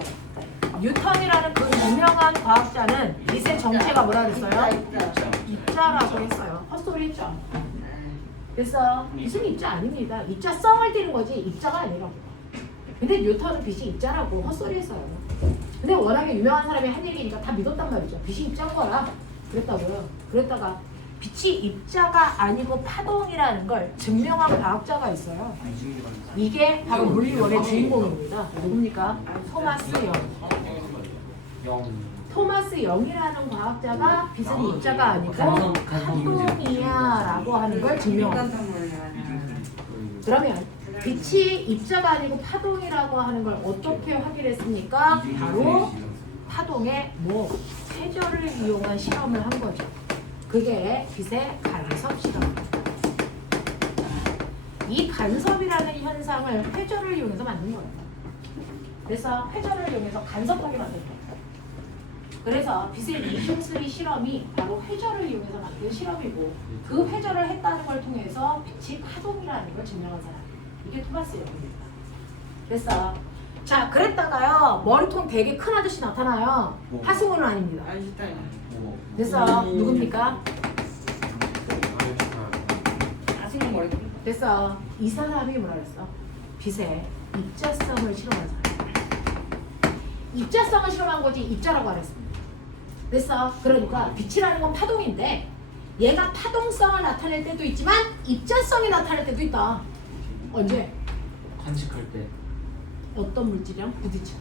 뉴턴이라는 그 유명한 과학자는 빛의 정체가 뭐라 그랬어요? 입자라고 했어요. 헛소리 했죠? 그래서 빛은 입자 아닙니다. 입자성을 띠는 거지 입자가 아니라고. 근데 뉴턴은 빛이 입자라고 헛소리 했어요. 근데 워낙에 유명한 사람이 한 얘기니까 다 믿었단 말이죠. 빛이 입자인 거야. 그랬다고요. 그랬다가 빛이 입자가 아니고 파동이라는 걸 증명한 과학자가 있어요. 이게 바로 물리원의 주인공입니다. 누굽니까? 토마스 영. 토마스 영이라는 과학자가 빛은 입자가 아니고 파동이야라고 하는 걸 증명합니다. 그러면 빛이 입자가 아니고 파동이라고 하는 걸 어떻게 확인했습니까? 바로 파동의 회절을 이용한 실험을 한 거죠. 그게 빛의 간섭 실험입니다. 이 간섭이라는 현상을 회절을 이용해서 만든 거예요. 그래서 회절을 이용해서 간섭하게 만든 거예요. 그래서 빛의 이중쓰리 실험이 바로 회절을 이용해서 만든 실험이고 그 회절을 했다는 걸 통해서 빛이 파동이라는 걸 증명한 사람. 이게 토마스 영입니다. 그래서 자 그랬다가요 머리통 되게 큰 아저씨 나타나요. 하승우는 아닙니다. 아인슈타인. 그래서 누굽니까? 아승우 머리. 그래서 이 사람이 뭐라 그랬어? 빛의 입자성을 실험한 사람. 입자성을 실험한 거지 입자라고 안 했습니다. 그래서 그러니까 빛이라는 건 파동인데 얘가 파동성을 나타낼 때도 있지만 입자성이 나타낼 때도 있다. 언제? 간직할 때. 어떤 물질이랑 부딪혀.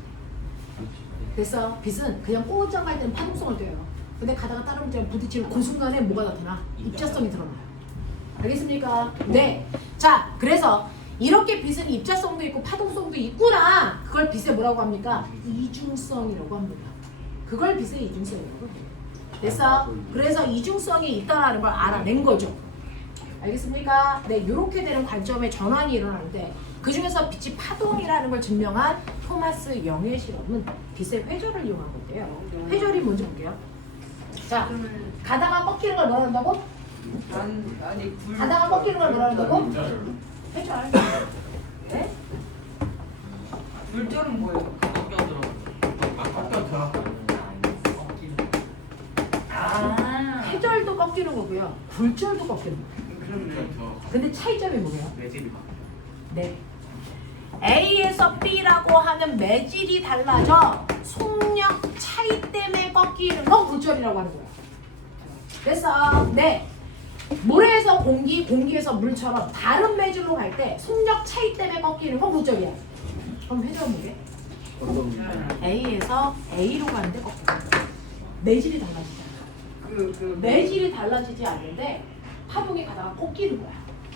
그래서 빛은 그냥 꼬장할 때는 파동성을 둬요. 근데 가다가 다른 물질이랑 부딪히면 그 순간에 뭐가 나타나? 입자성이 드러나요. 알겠습니까? 네. 자, 그래서 이렇게 빛은 입자성도 있고 파동성도 있구나. 그걸 빛의 뭐라고 합니까? 이중성이라고 합니다. 그걸 빛의 이중성이라고 해요. 그래서 이중성이 있다라는 걸 알아낸 거죠. 알겠습니까? 네, 이렇게 되는 관점의 전환이 일어나는데 그 중에서 빛이 파동이라는 걸 증명한 토마스 영의 실험은 빛의 회절을 이용한 건데요. 회절이 뭔지 볼게요. 자, 가다가 꺾이는 걸 뭐라 한다고? 아니 불. 가다가 꺾이는 걸 뭐라 한다고? 회절. 네? 불절은 뭐예요? 회절도 꺾이는 거고요. 굴절도 꺾이는 거예요. 그렇네. 근데 차이점이 뭐예요? 매질이 네. A에서 B라고 하는 매질이 달라져 속력 차이 때문에 꺾이는 건 굴절이라고 하는 거예요. 그래서 네. 물에서 공기, 공기에서 물처럼 다른 매질로 갈 때 속력 차이 때문에 꺾이는 건 굴절이야. 그럼 회전은 뭐게? A에서 A로 가는데 꺾여요. 매질이 달라지잖아. 매질이 달라지지 않는데 파동이 가다가 꺾이는 거야.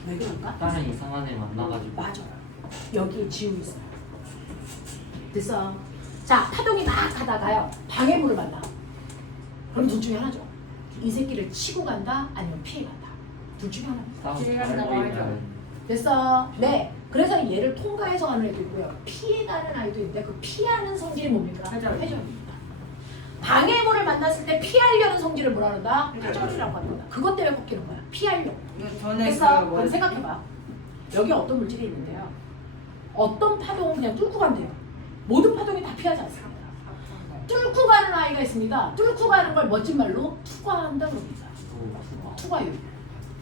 왜 그럴까? 다른 이상한 애 만나가지고. 맞아요. 여기에 지우 있어요. 그래서 자 파동이 막 가다가요 방해물을 만나. 그럼 둘 중에 하나죠. 이 새끼를 치고 간다 아니면 피해 간다. 둘 중에 하나입니다. 싸움 피해간다고 잘 하죠. 보이면 그래서 네 그래서 얘를 통과해서 가는 애도 있고요. 피해가는 아이도 있는데 그 피하는 성질이 뭡니까? 회전입니다. 방해물을 만났을 때 피하려는 성질을 뭐라 그런다? 회전이라고 합니다. 그것 때문에 꺾이는 거야. 피하려고. 전에 그래서 그 그럼 생각해봐. 여기 어떤 물질이 있는데요. 어떤 파동은 그냥 뚫고 간대요. 모든 파동이 다 피하지 않습니다. 뚫고 가는 아이가 있습니다. 뚫고 가는 걸 멋진 말로 투과한다 그럽니다. 투과율.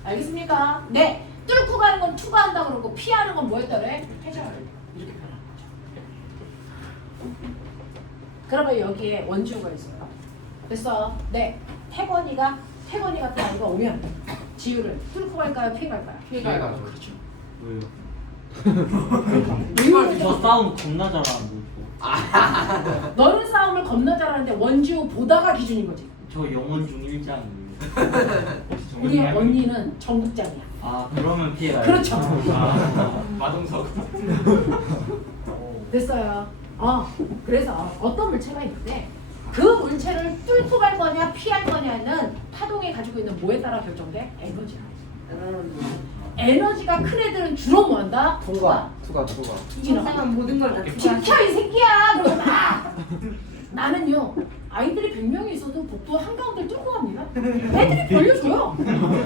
알겠습니까? 네. 뚫고 가는 건 투과한다 그러고 피하는 건 뭐였다 그래? 회전. 이렇게 변하는 거죠. 그러면 여기에 원주가 있어요. 그래서 네. 태건이가 같은 아이가 오면 지유를 뚫고 갈까요? 피해 갈까요? 피해 가죠. 그렇죠. 왜요? 의미는 저 싸움 겁나 잘하는데. 너는 싸움을 겁나 잘하는데 원지우 보다가 기준인 거지. 저 영원 중 1장이에요. 우리 언니는 전국장이야. 아 그러면 피해가요. 그렇죠. 마동석. 됐어요. 그래서 어떤 물체가 있는데 그 물체를 뚫고 갈 거냐 피할 거냐는 파동이 가지고 있는 뭐에 따라 결정돼? 에너지야. 에너지가 큰 애들은 주로 뭐 한다? 투가. 이상한 모든 걸다 비켜 이 새끼야! 그러고 막 나는요 아이들이 100명이 있어도 복도 한가운데를 뚫고 갑니다. 애들이 벌려줘요.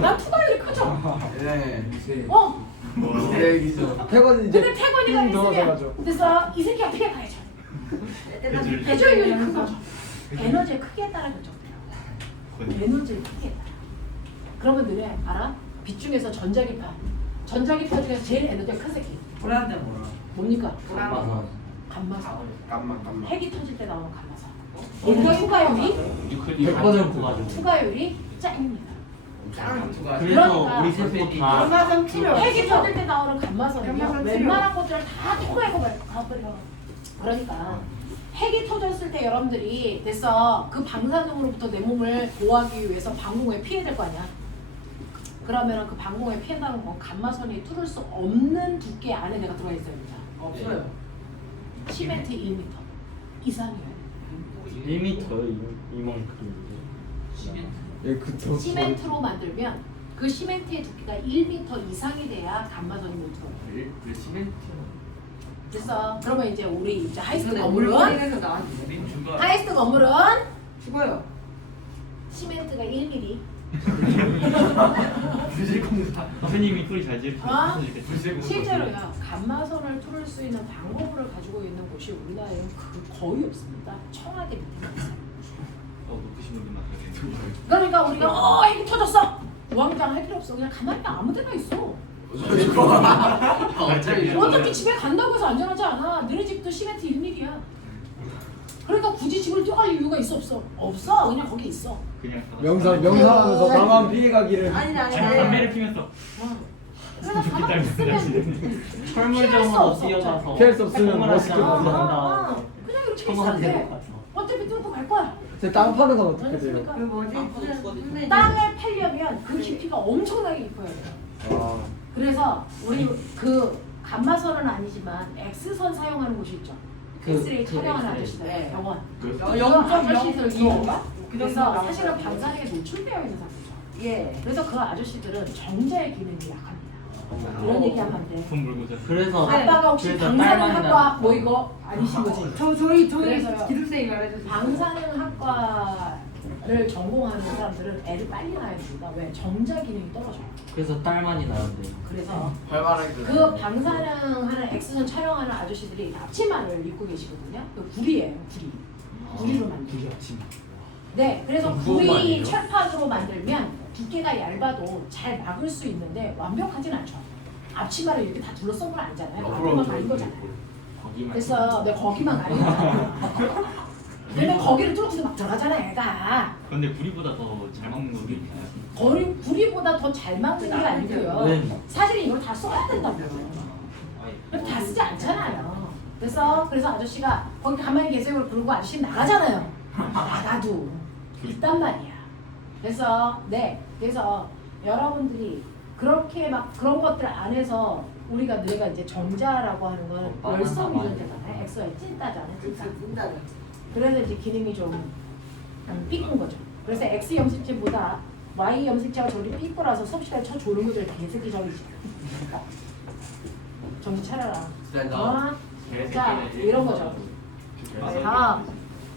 난 투가들이 크죠? 네. 어. 태건 이제 근데 태권이가 넘어가죠. 있으면 그래서 이 새끼가 피해 가야죠. 대조율이 큰 거죠. 에너지의 크기에 따라 결정돼요. 에너지의 크기에 따라. 그러면 너네 알아? 빛 중에서 전자기파 중에서 제일 에너지가 큰 새끼 보라한테 뭐라? 뭡니까? 감마선. 감마선. 깜만. 핵이 터질 때 나오는 감마선. 얘가 투과율이 100% 가지고. 투과율이 짱입니다. 짱투가. 그래서 그러니까 우리 세포 다 감마선 치료. 핵이 터질 때 나오는 감마선이요. 감마선 웬만한 것들을 다 토해서 가버려. 그러니까 핵이 터졌을 때 여러분들이 됐어. 그 방사능으로부터 내 몸을 보호하기 위해서 방공호에 피해야 될 거 아니야. 그러면 그 방공호에 피한다는 건 감마선이 뚫을 수 없는 두께 안에 내가 들어가 있어야 된다. 없어요. 시멘트 1m 이상이에요. 1m요 이만큼인데. 그 시멘트로 만들면 그 시멘트의 두께가 1m 이상이 돼야 감마선이 못 들어요. 그 시멘트. 됐어. 그러면 이제 우리 이제 하이스트 근데 건물은 물건에서 나한테 우린 중간. 하이스트 건물은 죽어요. 시멘트가 1mm. 부실공사. 선생님이 소리 잘 지르시네. 아? 부실공사. 실제로요. 감마선을 뚫을 수 있는 방법을 가지고 있는 곳이 우리나라에는 거의 없습니다. 청와대 밑에만 있어요. 높으신 분들 만나요. 그러니까 우리가 핵이 터졌어. 우왕좌왕 할 필요 없어. 그냥 가만히 아무 데나 있어. 어차피 집에 간다고 해서 안전하지 않아. 너네 집도 시멘트 1mm야. 그러니까 굳이 집을 뛰어갈 이유가 있어 없어? 없어. 그냥 거기 있어. 그냥 명상하면서 나만 피해가기를. 아니 담배를 피면서 그래서 가만히 있으면 철물점으로 뛰어가서 피할 수 없으면 뭐 멋있게 한 벗어나. 다음에 그냥 이렇게 청와대로 있었는데 가서. 어차피 뚫고 갈 거야. 땅 파는 건 어떻게 돼요? 그러니까 그 뭐지? 선생님. 땅을 팔려면 그 깊이가 엄청나게 깊어야 돼요. 아, 그래서 우리 그 감마선은 아니지만 X선 사용하는 곳이 있죠. 엑스레이 촬영하는 아저씨들 네. 병원. 그 아저씨들 0.0인가? 그래서 사실은 방사능에 노출되어 있는 상태죠. 예. 그래서 그 아저씨들은 정자의 기능이 약합니다. 이런 얘기하면 안 돼. 돈 물고 자. 그래서 아빠가 혹시 그래서 방사능학과 딸만이나- 뭐 이거 아니신 거지? 저희 그래서요. 기술생이 말해줬어요. 방사능학과를 전공하는 사람들은 애를 빨리 낳아야 됩니다. 왜? 정자 기능이 떨어져요. 그래서 딸만이 나는데. 그래서 활발하게. 그 방사능하는 엑스선 촬영하는 아저씨들이 앞치마를 입고 계시거든요. 그 구리예요, 구리. 구리로 만들죠. 네, 그래서 구리 아니에요? 철판으로 만들면 두께가 얇아도 잘 막을 수 있는데 완벽하진 않죠. 앞치마를 이렇게 다 둘러싼 건 아니잖아요. 앞에만 가린 거잖아요. 거기만. 그래서 내 거기만 가린 거잖아요. 근데 거기를 뚫고서 막 들어가잖아, 애가. 근데 구리보다 더 잘 먹는 것도 있나요? 구리보다 더 잘 막는 게 아니고요. 네. 사실은 이걸 다 써야 된다고요. 근데 다 쓰지 않잖아요. 그래서 아저씨가 거기 가만히 계세요. 그러고 아저씨 나가잖아요. 나가도 있단 말이야. 그래서 여러분들이 그렇게 막 그런 것들 안에서 내가 이제 정자라고 하는 건 열성 유전자잖아요. 엑소의 찐따잖아요. 찐따. 그래서 이제 기능이 좀 삐꾼 거죠. 그래서 X 염색체보다 Y 염색체가 저리 삐꾸라서 수업 시간에 쳐 조는 거들 개새끼 저리지. 정신 차려라. 어? 자, 이런 거죠. 다음,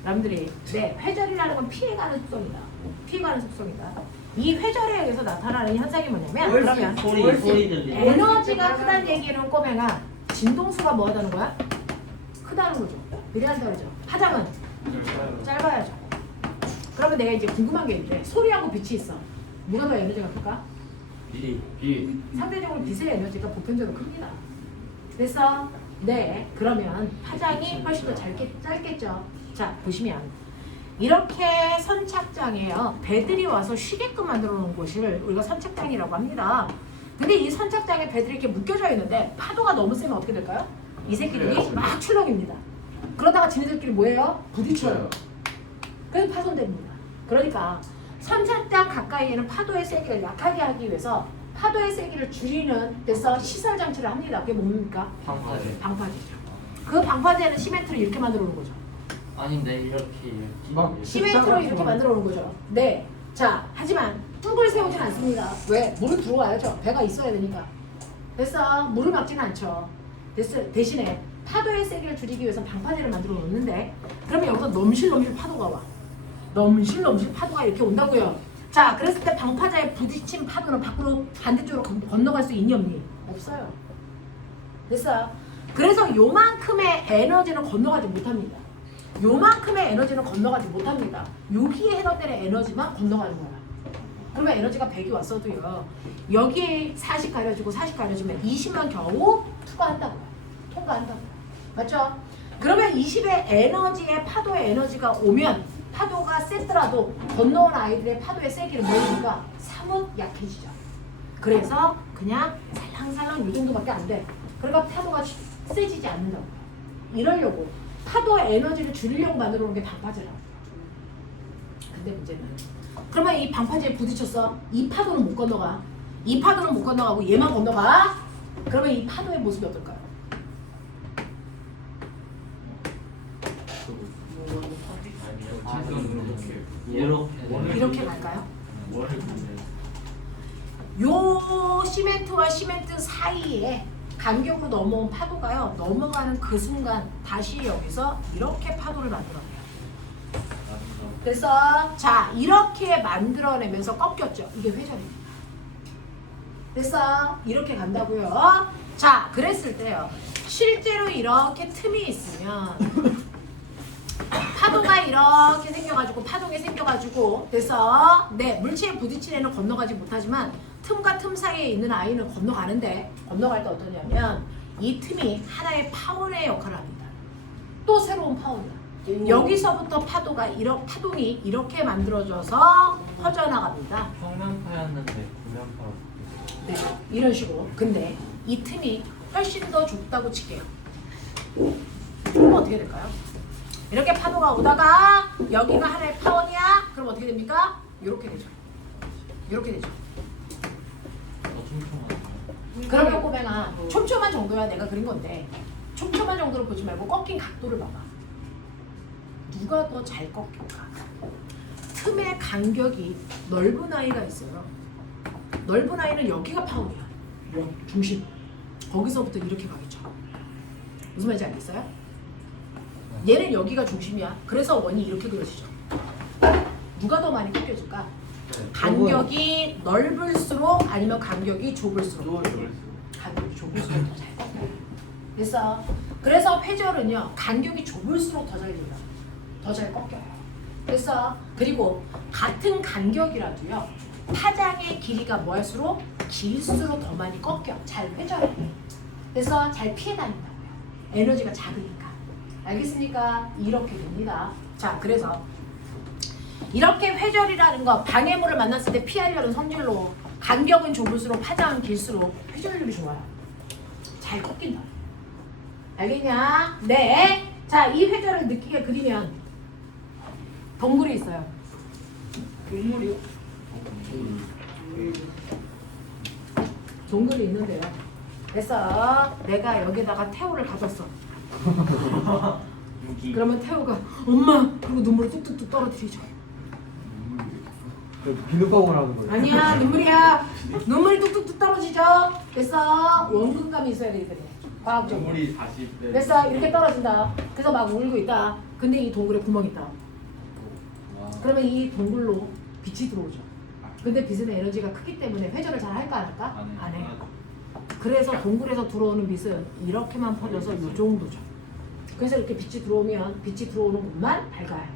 여러분들이 회절이라는 건 피해가는 속성이다. 피해가는 속성이다. 이 회절에 의해서 나타나는 현상이 뭐냐면 그러면 소리 들리네. 에너지가 크다는 얘기는 꼬맹아 진동수가 뭐하다는 거야? 크다는 거죠. 느리한다 그러죠. 파장은 짧아야죠. 그러면 내가 이제 궁금한 게 있는데 소리하고 빛이 있어. 누가 더 에너지가 클까? 비. 상대적으로 빛의 에너지가 보편적으로 큽니다. 됐어? 네. 그러면 파장이 훨씬 더 짧겠죠. 자, 보시면 이렇게 선착장에요. 배들이 와서 쉬게끔 만들어 놓은 곳을 우리가 선착장이라고 합니다. 근데 이 선착장에 배들이 이렇게 묶여져 있는데 파도가 너무 세면 어떻게 될까요? 이 새끼들이 막 출렁입니다. 그러다가 지네들끼리 뭐예요? 부딪혀요. 그래서 파손됩니다. 그러니까 선착장 가까이에는 파도의 세기를 약하게 하기 위해서 파도의 세기를 줄이는 데서 시설 장치를 합니다. 그게 뭡니까? 방파제. 방파제죠. 그 방파제는 시멘트를 이렇게 만들어 놓은 거죠. 아닌데 이렇게 막 시멘트로 이렇게 만들어 놓은 거죠. 네. 자, 하지만 뚝을 세우진 않습니다. 왜? 물을 들어와야죠. 배가 있어야 되니까. 그래서 물을 막지는 않죠. 대신에 파도의 세기를 줄이기 위해서 방파제를 만들어 놓는데 그러면 여기서 넘실넘실 파도가 와. 넘실넘실 파도가 이렇게 온다고요. 자, 그랬을 때 방파제에 부딪힌 파도는 밖으로 반대쪽으로 건너갈 수 있니 없니? 없어요. 됐어요. 그래서 요만큼의 에너지는 건너가지 못합니다. 요만큼의 에너지는 건너가지 못합니다. 여기에 해당되는 에너지만 건너가는 거야. 그러면 에너지가 100이 왔어도요. 여기에 40 가려지고 40 가려지면 20만 겨우 통과한다고요. 맞죠? 그러면 20의 에너지에 파도의 에너지가 오면 파도가 세더라도 건너온 아이들의 파도의 세기를 모으니까 사뭇 약해지죠. 그래서 그냥 살랑살랑 이 정도밖에 안 돼. 그러니까 파도가 세지지 않는다고요. 이러려고 파도의 에너지를 줄이려고 만들어 놓은 게 방파제라고. 근데 문제는 그러면 이 방파제에 부딪혔어. 이 파도는 못 건너가. 이 파도는 못 건너가고 얘만 건너가. 그러면 이 파도의 모습이 어떨까요? 이렇게 갈까요? 요 시멘트와 시멘트 사이에 간격으로 넘어온 파도가요. 넘어가는 그 순간 다시 여기서 이렇게 파도를 만들어내요. 그래서 자 이렇게 만들어내면서 꺾였죠. 이게 회전입니다. 그래서 이렇게 간다고요. 자 그랬을 때요. 실제로 이렇게 틈이 있으면 파도가 이렇게 생겨가지고 파동이 생겨가지고 그래서 네 물체에 부딪힌 애는 건너가지 못하지만 틈과 틈 사이에 있는 아이는 건너가는데 건너갈 때 어떠냐면 이 틈이 하나의 파원의 역할을 합니다. 또 새로운 파원이다. 여기서부터 파동이 이렇게 만들어져서 퍼져나갑니다. 평면파였는데 구면파. 네, 이런 식으로. 근데 이 틈이 훨씬 더 좁다고 칠게요. 그럼 어떻게 될까요? 이렇게 파도가 오다가 여기가 하나의 파원이야? 그럼 어떻게 됩니까? 이렇게 되죠. 이렇게 되죠. 그러면 꼬맹아 촘촘한 정도야 내가 그린 건데 촘촘한 정도로 보지 말고 꺾인 각도를 봐봐. 누가 더 잘 꺾일까? 틈의 간격이 넓은 아이가 있어요. 넓은 아이는 여기가 파워야. 중심. 거기서부터 이렇게 가겠죠. 무슨 말인지 알겠어요? 얘는 여기가 중심이야. 그래서 원이 이렇게 그려지죠. 누가 더 많이 꺾여질까? 간격이 넓을수록 아니면 간격이 좁을수록? 간격이 좁을수록 더 잘 꺾여요. 그래서 회절은요 간격이 좁을수록 더 잘 된다. 더 잘 꺾여요. 그리고 같은 간격이라도요 파장의 길이가 뭐할수록 길수록 더 많이 꺾여. 잘 회절해요. 그래서 잘 피해 다닌다고요. 에너지가 작으니까. 알겠습니까? 이렇게 됩니다. 자, 그래서 이렇게 회절이라는 거 방해물을 만났을 때 피하려는 성질로 간격은 좁을수록 파장은 길수록 회절률이 좋아요. 잘 꺾인다. 알겠냐? 네. 자, 이 회절을 느끼게 그리면 동굴이 있어요. 동굴이요? 동굴이 있는데요. 그래서 내가 여기다가 태우를 가뒀어. 그러면 태우가 엄마 그리고 눈물을 뚝뚝뚝 떨어뜨리죠. 비눗방울 하는 거예요. 아니야 눈물이야. 눈물이 뚝뚝뚝 떨어지죠. 그래서 원근감이 있어야 되거든. 과학적으로. 눈물이 다시 그래서 이렇게 떨어진다. 그래서 막 울고 있다. 근데 이 동굴에 구멍이 있다. 그러면 이 동굴로 빛이 들어오죠. 근데 빛은 에너지가 크기 때문에 회전을 잘 할까 안 할까? 안 해. 그래서 동굴에서 들어오는 빛은 이렇게만 퍼져서 이 정도죠. 그래서 이렇게 빛이 들어오면 빛이 들어오는 곳만 밝아요.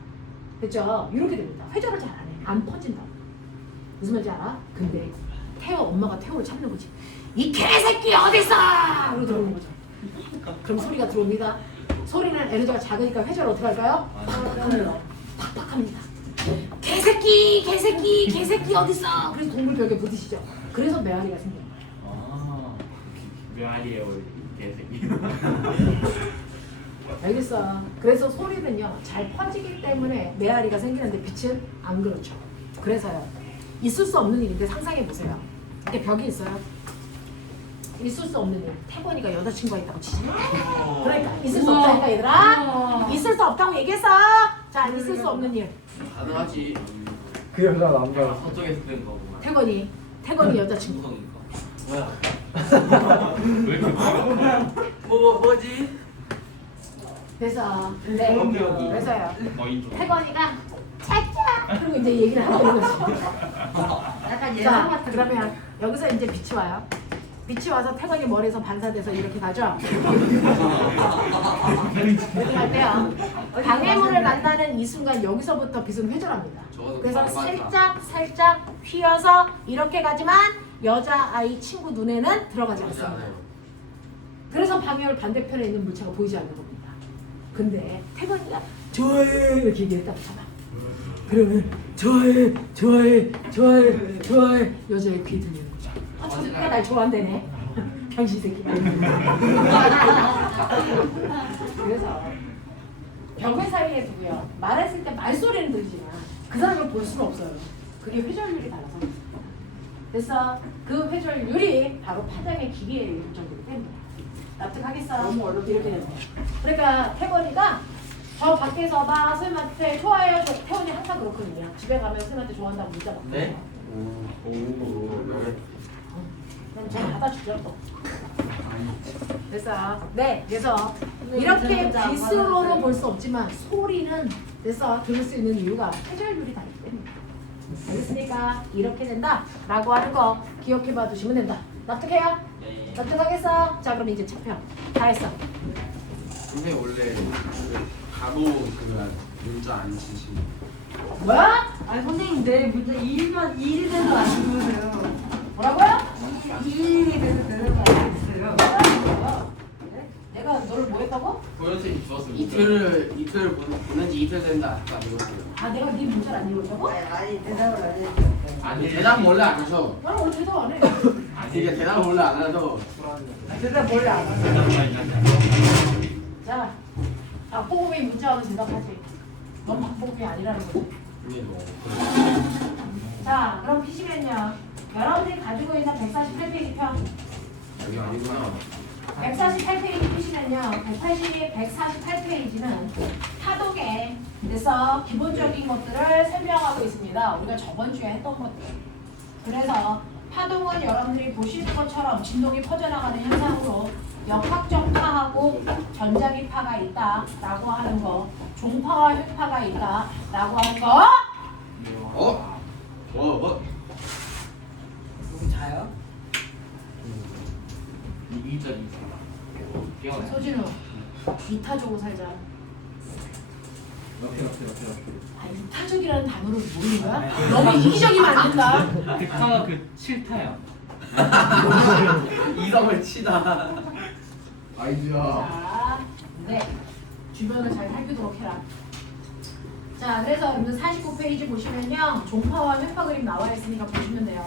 됐죠? 이렇게 됩니다. 회전을 잘 안 해. 안 퍼진다. 무슨 말인지 알아? 근데 엄마가 태호를 참는 거지. 이 개새끼 어딨어! 이러고 들어오는 거죠. 그럼 소리가 들어옵니다. 소리는 에너지가 작으니까 회전을 어떻게 할까요? 팍팍합니다. 팍팍합니다. 개새끼 어딨어? 그래서 동물벽에 부딪히죠. 그래서 메아리가 생겨요. 메아리예요 개새끼. 알겠어. 그래서 소리는요 잘 퍼지기 때문에 메아리가 생기는데 빛은 안 그렇죠. 그래서요 있을 수 없는 일인데 상상해 보세요. 이렇게 벽이 있어요. 있을 수 없는 일. 태권이가 여자친구가 있다고 치지. 그러니까 있을 수 없다니까 얘들아. 있을 수 없다고 얘기했어. 자 있을 수 없는 일. 가능하지. 그 여자 남자. 서쪽에서 된 거구만. 태권이 여자친구. 구성이니까. 뭐야? 왜 이렇게 뭐지? 그래서 네. 그래서요. 어인 태권이가 짝짝 그리고 이제 얘기를 하고 있는 거지. 약간 자 예상 같은 그러면 여기서 이제 빛이 와요. 빛이 와서 태권이 머리에서 반사돼서 이렇게 가죠. 이렇게 갈 때요. 방해물을 만나는 이 순간 여기서부터 빛은 회전합니다. 그래서 살짝 휘어서 이렇게 가지만 여자아이 친구 눈에는 들어가지 않습니다. 그래서 방해물 반대편에 있는 물체가 보이지 않는 겁니다. 근데 태권이가 좋아해 이렇게 얘기했다고 쳐봐. 그러면 좋아해 여자의 귀에 들리는 거죠. 아, 저 새끼가 날 좋아한다네. 병신 새끼. 그래서 벽의 사이에 두고요. 말했을 때 말소리는 들리지만 그 사람을 볼 수는 없어요. 그게 회전율이 달라서 그렇습니다. 그래서 그 회전율이 바로 파장의 기계에 의한 정도이기 때문에 납득하겠어? 너무 어렵게 이렇게 되는 거예요. 그러니까 태권이가 저 밖에서 막 선생님한테 좋아해요. 태원이 항상 그렇거든요. 집에 가면 선생님한테 좋아한다고 문자 받고. 네? 그럼 제가 받아주죠 또. 그래서 그래서 이렇게 빛으로는 볼 수 없지만 소리는 그래서 들을 수 있는 이유가 회전율이 다르기 때문에. 알겠습니까? 이렇게 된다라고 하는 거 기억해봐 두시면 된다. 납득해요? 네. 납득하겠어? 자 그럼 이제 차표 다 했어. 선생님 원래 그 가로 그 문자 안 치시는. 뭐야? 아니 선생님 내 문제 2일이 돼서 안 주무세요. 뭐라고요? 2일이 돼서 대답을 안 해주세요. 내가 너를 뭐 했다고? 도현쌤이 주었습니다. 이틀을 보낸 지 이틀 된다. 아까 이거요. 아 내가 네 문자를 안 읽었다고? 아니 대답을 안 해주세요. 아니 대답 원래 안 하셔. 나는 오늘 대답 안 해. 아니 이게 대답 원래 안 하셔. 대답 원래 안 하세요. 자 박보검이 문자 와도 대답하지. 넌 박보검이 아니라는 거지. 이게 뭐. 자 그럼 피시면요. 여러분들이 가지고 있는 148페이지 편. 여기 아니구나. 148페이지 피시면요. 148페이지는 파동에 대해서 기본적인 것들을 설명하고 있습니다. 우리가 저번 주에 했던 것들. 그래서 파동은 여러분들이 보시는 것처럼 진동이 퍼져나가는 현상으로 역학적파하고 전자기파가 있다라고 하는 거, 종파와 획파가 있다라고 하는 거. 뭐? 누구 자요? 이기적인 사람. 소진우, 이타적으로 살자. 옆에. 아, 이타적이라는 단어를 모르는 거야? 너무 이기적이면 안 된다. 극화가 그 싫다요. 이성을 치다. 아이디야. 자, 네. 주변을 잘 살피도록 해라. 자, 그래서 여러분 49페이지 보시면요. 종파와 획파 그림 나와 있으니까 보시면 돼요.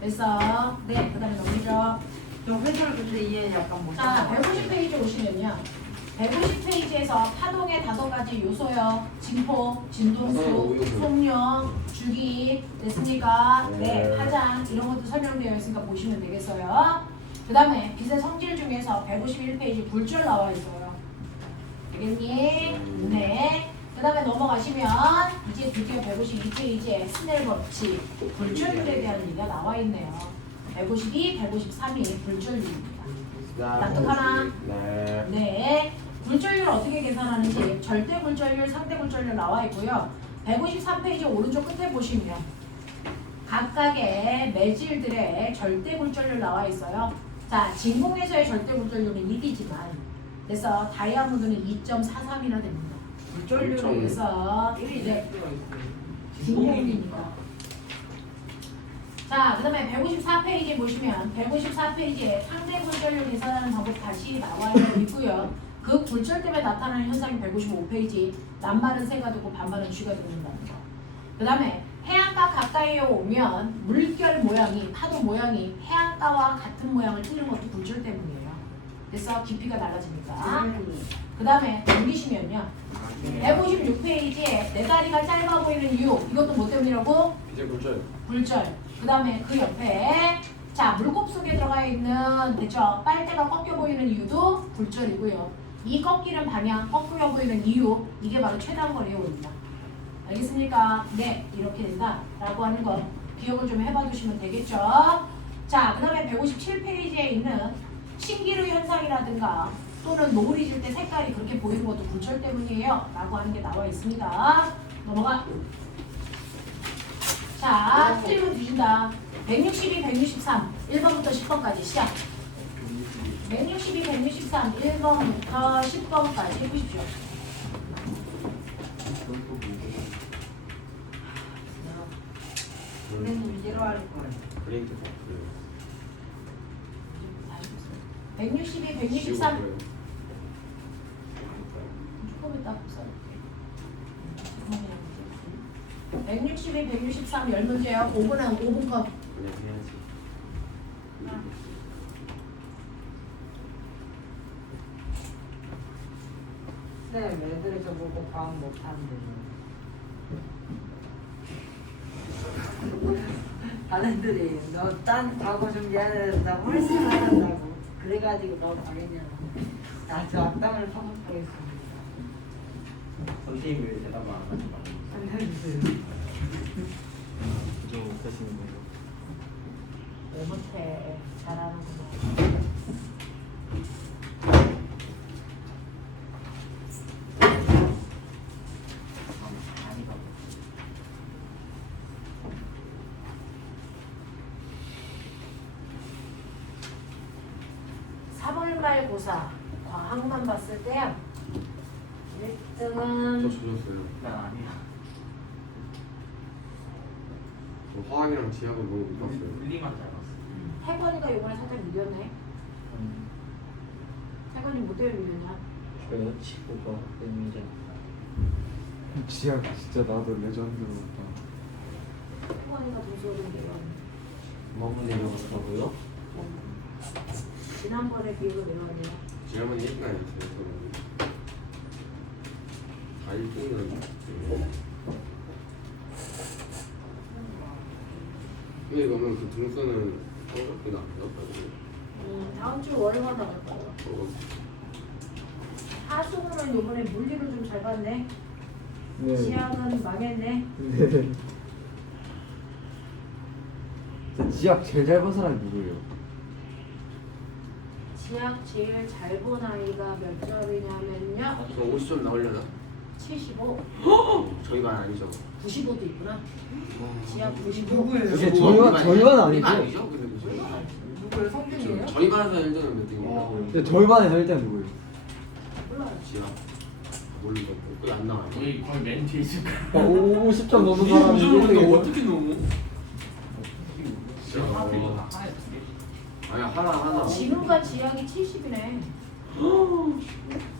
그래서 네, 그 다음에 넘기죠. 저 회사를 근데 이해 약간 못 자, 150페이지 보시면요. 150페이지에서 파동의 5가지 요소요. 진포, 진동수, 속력, 주기, 됐습니까? 네, 파장 이런 것도 설명되어 있으니까 보시면 되겠어요. 그 다음에 빛의 성질 중에서 151페이지 불줄 나와 있어요. 되겠니? 네. 그 다음에 넘어가시면 이제 드디어 152페이지에 스넬 법칙, 불줄률에 대한 얘기가 나와 있네요. 152, 153이 불줄률입니다. 납득하나? 네. 네. 굴절율 어떻게 계산하는지 절대 굴절율, 상대 굴절율 나와 있고요. 153페이지 오른쪽 끝에 보시면 각각의 매질들의 절대 굴절율 나와 있어요. 자, 진공에서의 절대 굴절율은 1이지만 그래서 다이아몬드는 2.43이나 됩니다. 굴절율에서 1이 진공이니까. 자, 그 다음에 154페이지 보시면 154페이지에 상대 굴절율 계산하는 방법 다시 나와 있고요. 그 굴절 때문에 나타나는 현상이 155페이지 낱말은 새가 되고 반말은 쥐가 된다는 거. 그 다음에 해안가 가까이에 오면 물결 모양이 파도 모양이 해안가와 같은 모양을 띠는 것도 굴절 때문이에요. 됐어? 깊이가 달라지니까. 그 다음에 넘기시면요. 156페이지에 내 다리가 짧아 보이는 이유. 이것도 뭐 때문이라고? 이제 굴절. 굴절. 그 다음에 그 옆에 자 물곱 속에 들어가 있는 됐죠? 빨대가 꺾여 보이는 이유도 굴절이고요. 이 꺾이는 방향, 꺾여 보이는 이유 이게 바로 최단거리의 오입니다. 알겠습니까? 네, 이렇게 된다라고 하는 거 기억을 좀 해봐 두시면 되겠죠? 자, 그 다음에 157페이지에 있는 신기루 현상이라든가 또는 노을이 질 때 색깔이 그렇게 보이는 것도 굴절 때문이에요 라고 하는 게 나와 있습니다. 넘어가. 자, 틀리면 뒤진다. 162, 163, 1번부터 10번까지 시작. 162, 163, 1번부터 10번까지 해보십시오. 선생님 싫어할 거예요. 브레이크 버튼. 162, 163 조금 이따 써볼게. 162, 163 10문제요. 5분은 5분 컷. 그냥 해야지. 선생님 애들이 저 보고 과학 못하는데. 다른 애들이 너 딴 과거 준비하는데 나 훨씬 잘한다고. 그래가지고 너 가겠냐고. 나저 악담을 퍼붓겠습니다. 선생님이 왜 대답을 안 하지 말아요. 알려주세요. 좀 못하시는 거죠? 왜 못해. 잘하는구나. 아니다. 3월말고사 과학만 봤을 때요. 1등은 저 조졌어요. 난 아니야. 저 화학이랑 지하고 너무 못 봤어요. 물리만 잘 봤어. 태건이가 이번에 살짝 이겼네. 태건이 뭐 때문에 이겼냐? 저요? 치고가 때문이죠. 지학 진짜 나도 레전드로 봤다. 태건이가 도서를 내려. 너무 내려갔다고요? 지난번에 비교로 내려왔네요. 지난번에 1등 아니었어요. 저는. 다 1등이라는. 근데 그러면 그 등수는 성적이 나왔다고. 다음 주 월요일 나갈 거예요. 하수구는 이번에 물리를 좀 잘 봤네. 네. 지학은 망했네. 네. 저 지학 제일 잘 본 사람이 누구예요? 지학 제일 잘 본 아이가 몇 점이냐면요. 저 50점 나오려나? 75, 저희가 아니죠. 95도 있구나. 지학 95. 누구예요? 이게 저희 반 아니죠? 아니죠? 근데 그죠? 누구예요? 성균이에요? 저희 반에서 1등은 몇 등이에요? 근데 저희 반에서 일단 누구예요? 몰라요. 지하. 모르겠고 그게 안 나와요. 저희 거의 맨 뒤에 있을 거야. 50점 넘는 사람이 근데 1등이에요? 어떻게 넘어? 진짜. 아니 하나. 지금과 지학이 70이네.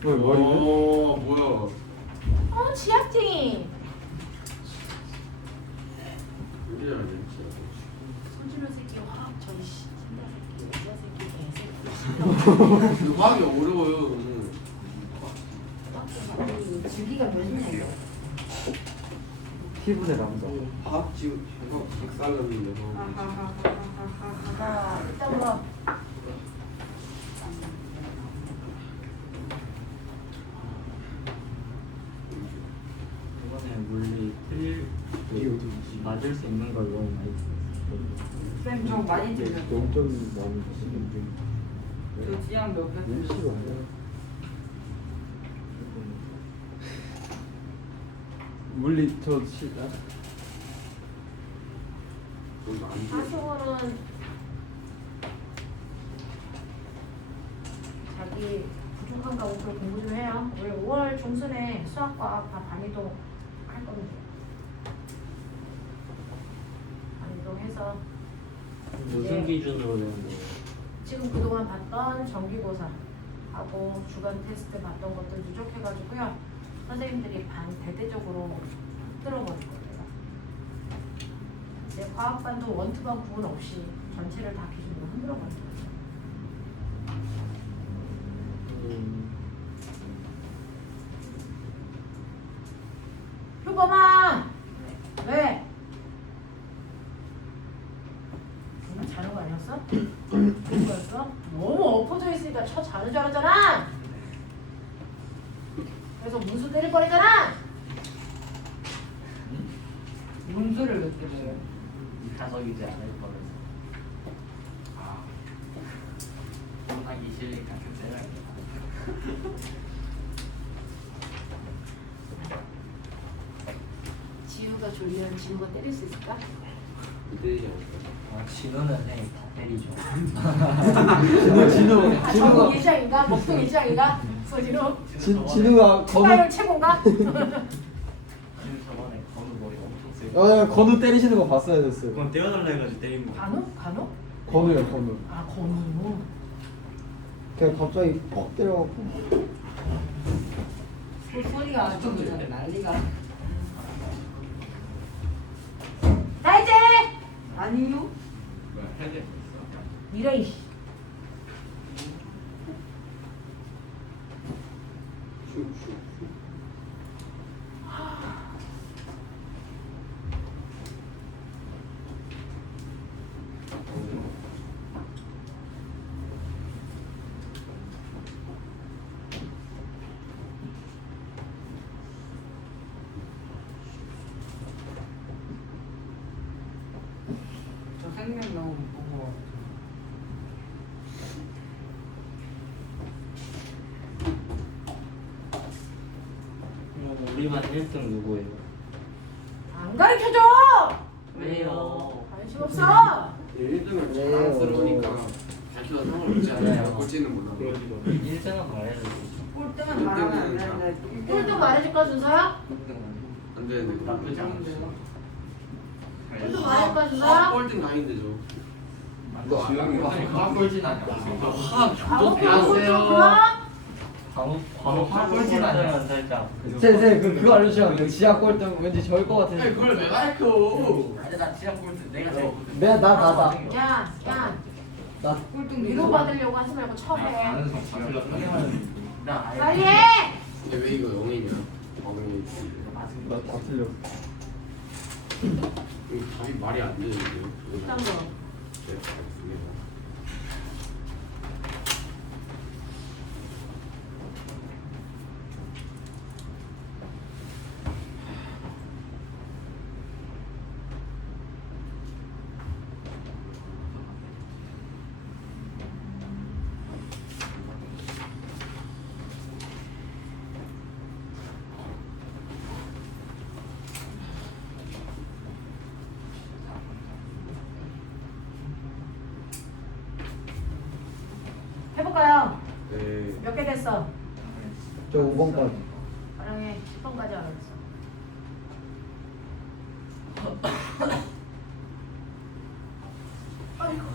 왜 머리는? 오 뭐야? 지학쟁이. 이게 아니야 진짜. 손주는 새끼 화학 저기 신다 새끼 여자 새끼 개새끼. 그 화학이 어려워요 너무. 주기가 몇이냐? 피부의 남자. 화학 지금 이거 박살났는데. 자, 일단 물어. 이번에 물리 틀릴 맞을 수 있는 걸 너무 많이 들었어요. 선생님 저 많이 들려요. 0점이 많이 드시는데. 저 지향 몇 개? 일시가 아니야. 물리 저 시다. 너무 안 돼. 하수원은 자기 부족한 과목들 공부 좀 해요. 우리 5월 중순에 수학과학 다 반이동 할 겁니다. 반이동해서 무슨 기준으로 되는 거예요? 지금 그동안 봤던 정기고사 하고 주간 테스트 봤던 것들 누적해가지고요. 선생님들이 반 대대적으로 들어버릴 거예요. 이제 과학반도 원투반 구분 없이 전체를 다 기준으로 흔들어 버릴 거예요. 거잖아. 그래서 문수 때릴 거잖아. 문수를 왜 때려요? 가석이지 않을 거라서. 아, 혼나기 싫으니까 그때는 지우가 졸리면 지우가 때릴 수 있을까? 때리지 않을까? 진호는 다 때리죠. 아, 전국 예장인가? 목동 예장인가? 소진호? 진우가 추가열 최고인가? 지금 저번에 건우 머리 엄청 세고. 건우 때리시는 거 봤어야 됐어요. 그건 떼어달라 해가지고 때린 거. 간호? 간호? 건우요 건우. 아 건우. 그냥 갑자기 퍽 때려갖고. 소리가 아주 그냥 난리가. 자 이제 아니요. 뭐야, 해야 돼? 이래 이씨. 저 생명 너무 무거워. 우리만 1등 누구예요? 안 가르쳐줘. 왜요? 관심 없어. 1등은 자랑스러우니까 밝혀도 상관없지 않아요. 꼴찌는 몰라. 1등은 말해주고. 꼴등은 말하면 안 되는데. 꼴등 말해줄 거야 준서야? 안 되는데. 나쁘지 않죠. 꼴등 말해줄 거야 아, 준서야? 꼴등 나인데 저. 너 화꼴진 아니야? 아무 안녕하세요. 관우 화꼴진 아니야? 살짝. 쟤 그거 알려주시면 안 돼요? 지하 꼴등 왠지 저일 것 같은데. 그걸 왜 가르쳐? 아니 나 지하 꼴등 내가 제일. 나다. 야, 나 꼴등 위로 받으려고 하지 말고 처해. 나 아예. 빨리 해. 근데 왜 이거 0이냐? 반응이 다 틀려. 이거 답이 말이 안 되는데. 일단 거. 네, 알겠습니다. 해볼까요? 네. 몇 개 됐어? 저 5번까지. 사랑해 10번까지 알았어. 아이고.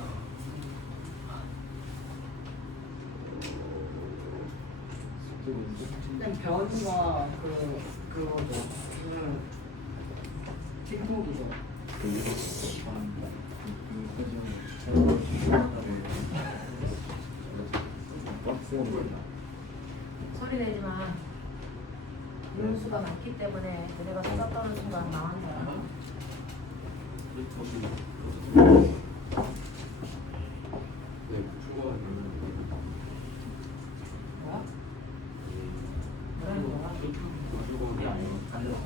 그냥 변이가 그거죠. 뒷목이죠. 소리 내지 마. 윤수가 많기 때문에 그대가 수다 떠는 순간 망한 거야. 네, 풀고 뭐야? 뭐라는 거야? 우리 아니야. 안 됐어.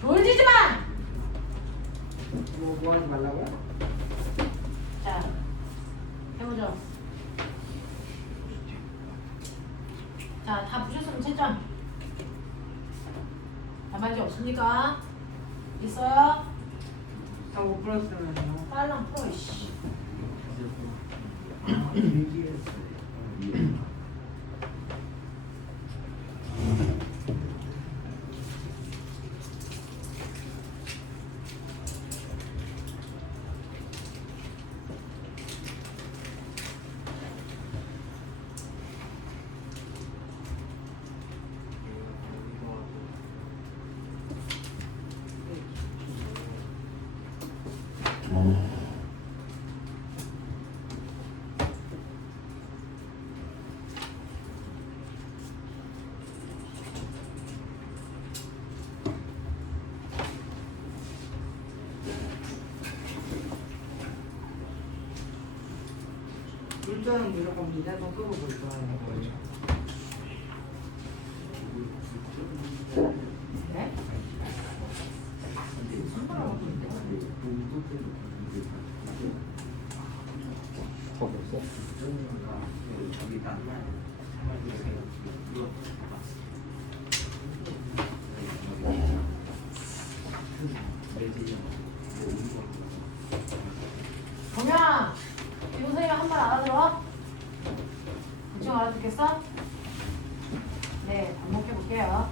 졸지지 마! 뭐 하지 말라고요? 자, 해보죠. 자, 다 부셨으면 채점. 단말기 없습니까? 있어요? 다 못 풀었으면요. 빨랑 풀어, 이씨. 불전은 무조건 미자동 끄고 불전하는 거예요. 네? 더 벌써? 동현아, 이 선생님 한 말 알아들어? 대충 알아듣겠어? 네, 반복해 볼게요.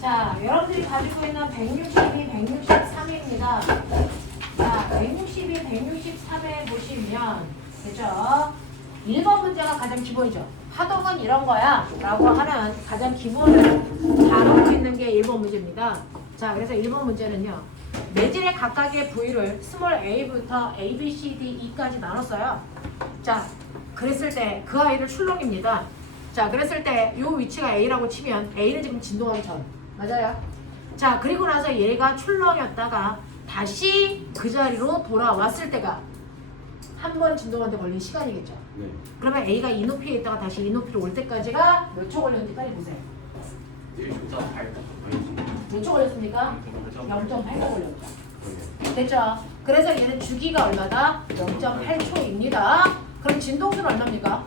자, 여러분들이 가지고 있는 162, 163입니다. 자, 162, 163에 보시면, 그죠? 1번 문제가 가장 기본이죠. 파동은 이런 거야 라고 하는 가장 기본을 다루고 있는 게 1번 문제입니다. 자, 그래서 1번 문제는요. 매질의 각각의 부위를 스몰 a부터 a, b, c, d, e까지 나눴어요. 자, 그랬을 때 그 아이를 출렁입니다. 자, 그랬을 때 이 위치가 a라고 치면 a는 지금 진동하기 전. 맞아요? 자, 그리고 나서 얘가 출렁이었다가 다시 그 자리로 돌아왔을 때가 한 번 진동하는데 걸린 시간이겠죠. 네. 그러면 a가 이 높이에 있다가 다시 이 높이로 올 때까지가 몇 초 걸렸는지 빨리 보세요. 1.8. 몇 초 걸렸습니까? 0.8초 걸렸죠. 됐죠? 그래서 얘는 주기가 얼마다? 0.8초입니다. 그럼 진동수는 얼마입니까?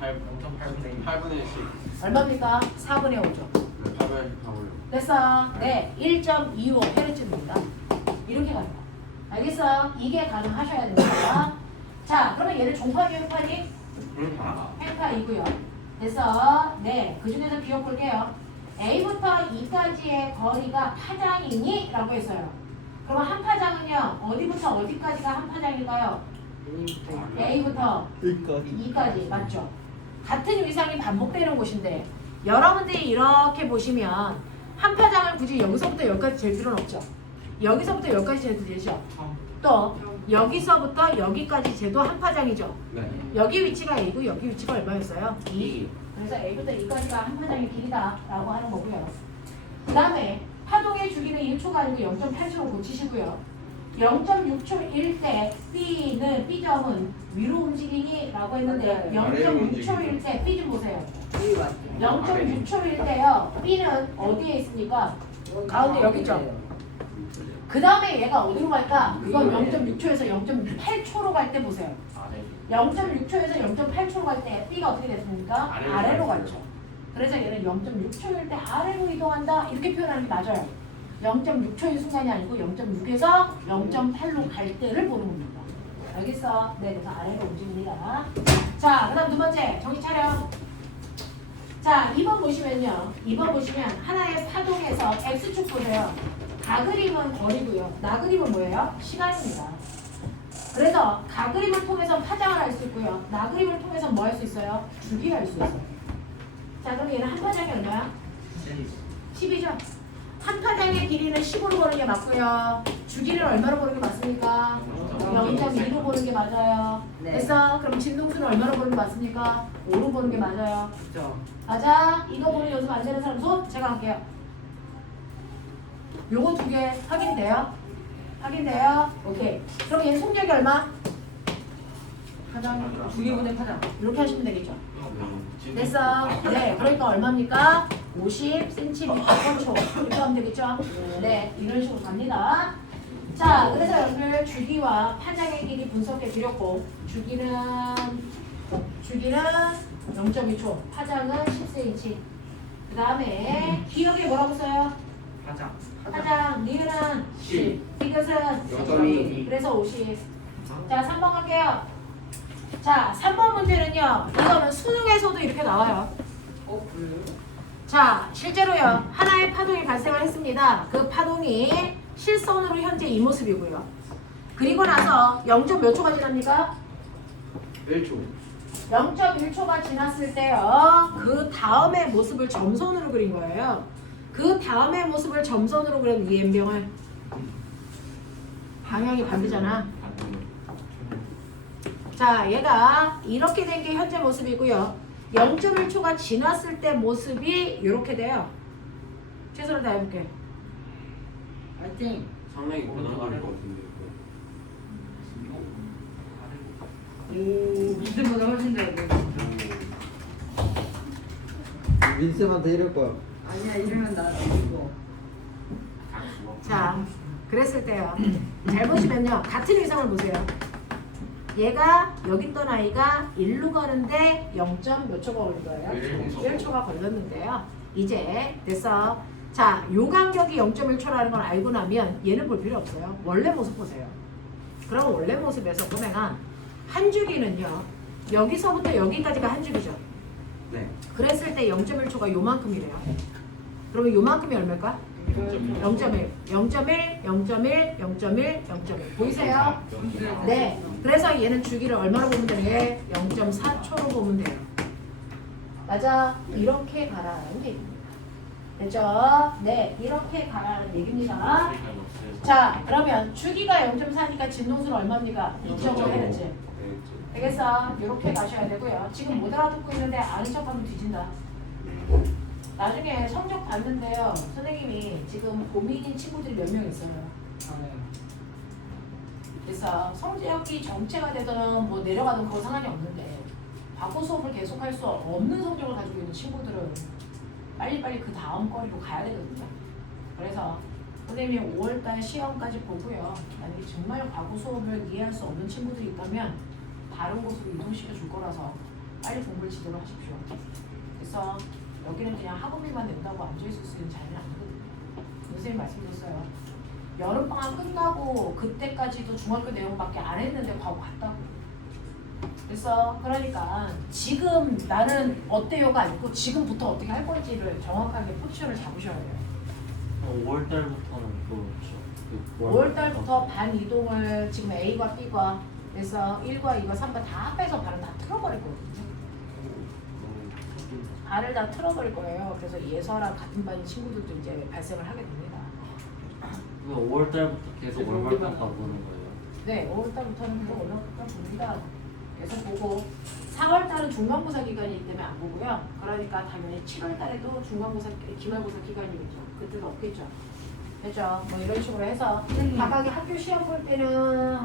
8분의 10. 얼마입니까? 4분의 5죠. 8분의 10 하고요. 됐어? 네, 1.25Hz입니다. 이렇게 가요. 알겠어? 이게 가능하셔야 됩니다. 자, 그러면 얘를 종파기 횡파니? 횡파이고요. 됐어? 네, 그 중에서 기억 볼게요. A부터 E까지의 거리가 파장이니? 라고 했어요. 그럼 한 파장은요, 어디부터 어디까지가 한 파장일까요? A부터 E까지, 맞죠? 같은 위상이 반복되는 곳인데, 여러분들이 이렇게 보시면, 한 파장을 굳이 여기서부터 여기까지 잴 필요는 없죠. 여기서부터 여기까지 재도 되죠. 또, 여기서부터 여기까지 재도 한 파장이죠. 네. 여기 위치가 A고 여기 위치가 얼마였어요? 2. 그래서 A부터 2까지가 한 파장의 길이다 라고 하는 거고요. 그 다음에 파동의 주기는 1초가 아니고 0.8초로 고치시고요. 0.6초일 때 B는 B점은 위로 움직이니? 라고 했는데 아래로 0.6초일 때 B 좀 보세요. 여기 왔죠. 0.6초일 때요. B는 어디에 있습니까? 가운데 여기 있죠. 그 다음에 얘가 어디로 갈까? 그건 0.6초에서 0.8초로 갈 때 보세요. 0.6초에서 0.8초로 갈 때 B가 어떻게 됐습니까? 아래로 갔죠. 그래서 얘는 0.6초일 때 아래로 이동한다 이렇게 표현하는 게 맞아요. 0.6초인 순간이 아니고 0.6에서 0.8로 갈 때를 보는 겁니다. 알겠어? 네, 그래서 아래로 움직입니다. 자, 그 다음 두 번째 정신 차려. 자, 2번 보시면요. 2번 보시면 하나의 파동에서 X축 보세요. 가그림은 거리고요. 나그림은 뭐예요? 시간입니다. 그래서 가그림을 통해서 파장을 할 수 있고요. 나그림을 통해서 뭐 할 수 있어요? 주기를 할 수 있어요. 자, 그럼 얘는 한 파장이 얼마야? 10이죠. 한 파장의 길이는 10으로 보는 게 맞고요. 주기를 얼마로 보는 게 맞습니까? 0.2로 보는 게 맞아요. 네. 됐어? 그럼 진동수는 얼마로 보는 게 맞습니까? 5로 보는 게 맞아요. 그렇죠. 가자. 이거 보는 연습 안 되는 사람 손 제가 할게요. 요거 두 개 확인돼요? 확인돼요? 오케이. 그럼 얘 속력이 얼마? 파장 두 개분의 파장. 이렇게 하시면 되겠죠? 됐어. 네, 그러니까 얼마입니까? 50cm/초. 이렇게 하면 되겠죠? 네, 이런 식으로 갑니다. 자, 그래서 여러분들 주기와 파장의 길이 분석해 드렸고, 주기는 0.2초, 파장은 10cm. 그 다음에 기억에 뭐라고 써요? 파장, 니은은 10, 이것은 0.2. 그래서 50. 자, 3번 갈게요. 자, 3번 문제는요. 이거는 수능에서도 이렇게 나와요. 그래요? 자, 실제로요. 하나의 파동이 발생을 했습니다. 그 파동이 실선으로 현재 이 모습이고요. 그리고 나서 0. 몇 초가 지납니까? 1초. 0.1초가 지났을 때요. 그 다음의 모습을 점선으로 그린 거예요. 그 다음의 모습을 점선으로 그린 이 N병을 방향이 반대잖아. 자, 얘가 이렇게 된 게 현재 모습이고요. 0.1초가 지났을 때 모습이 이렇게 돼요. 최선을 다해볼게. 파이팅. 상당히 고난할 것 같은데. 오, 민트보다 훨씬 잘 돼. 민쌤한테 이럴 거야. 아니야, 이러면 나 이거. 자, 그랬을 때요. 잘 보시면요. 같은 위상을 보세요. 얘가 여기 있던 아이가 1로 가는데 0. 몇 초가 걸린 거예요? 1초가 걸렸는데요. 이제 됐어. 자, 요 간격이 0.1초라는 걸 알고 나면 얘는 볼 필요 없어요. 원래 모습 보세요. 그럼 원래 모습에서 보면 한 주기는요. 여기서부터 여기까지가 한 주기죠. 네. 그랬을 때 0.1초가 요만큼이래요. 그러면 요만큼이 얼마일까? 0.1, 0.1, 0.1, 0.1, 0.1 보이세요? 네. 그래서 얘는 주기를 얼마로 보면 돼? 0.4초로 보면 돼요. 맞아. 이렇게 가라는 얘기입니다. 됐죠? 네. 이렇게 가라는 얘기입니다. 자, 그러면 주기가 0.4니까 진동수는 얼마입니까? 2.5Hz. 알겠어? 이렇게 가셔야 되고요. 지금 못 알아듣고 있는데 아는 척하면 뒤진다. 나중에 성적 봤는데요. 선생님이 지금 고민인 친구들이 몇 명 있어요. 그래서 성적이 정체가 되든 뭐 내려가든 그거 상관이 없는데 과거 수업을 계속할 수 없는 성적을 가지고 있는 친구들은 빨리빨리 그 다음 거리로 가야 되거든요. 그래서 선생님이 5월달 시험까지 보고요. 만약에 정말 과거 수업을 이해할 수 없는 친구들이 있다면 다른 곳으로 이동시켜 줄 거라서 빨리 공부를 제대로 하십시오. 그래서 여기는 그냥 학업비만 낸다고 앉아있을 수 있는 자리는 아니거든요. 선생님 말씀드렸어요. 여름방학 끝나고 그때까지도 중학교 내용밖에 안 했는데 과거 갔다고. 그래서 그러니까 지금 나는 어때요가 아니고 지금부터 어떻게 할 건지를 정확하게 포지션을 잡으셔야 돼요. 5월 달부터는 또 5월 달부터 반 이동을 지금 A과 B과 그래서 1과 2과 3과 다 합해서 반을 다 틀어버릴 거거든요. 반을 다 틀어버릴 거예요. 그래서 예서랑 같은 반인 친구들도 이제 발생을 하게 됩니다. 5월 달부터 계속 얼마간 가보는 거예요? 네, 5월 달부터는 계속 올라가 봅니다. 계속 보고 4월 달은 중간고사 기간이기 때문에 안 보고요. 그러니까 당연히 7월 달에도 중간고사, 기말고사 기간이겠죠. 그때도 없겠죠. 됐죠? 뭐 이런 식으로 해서 각각의 학교 시험 볼 때는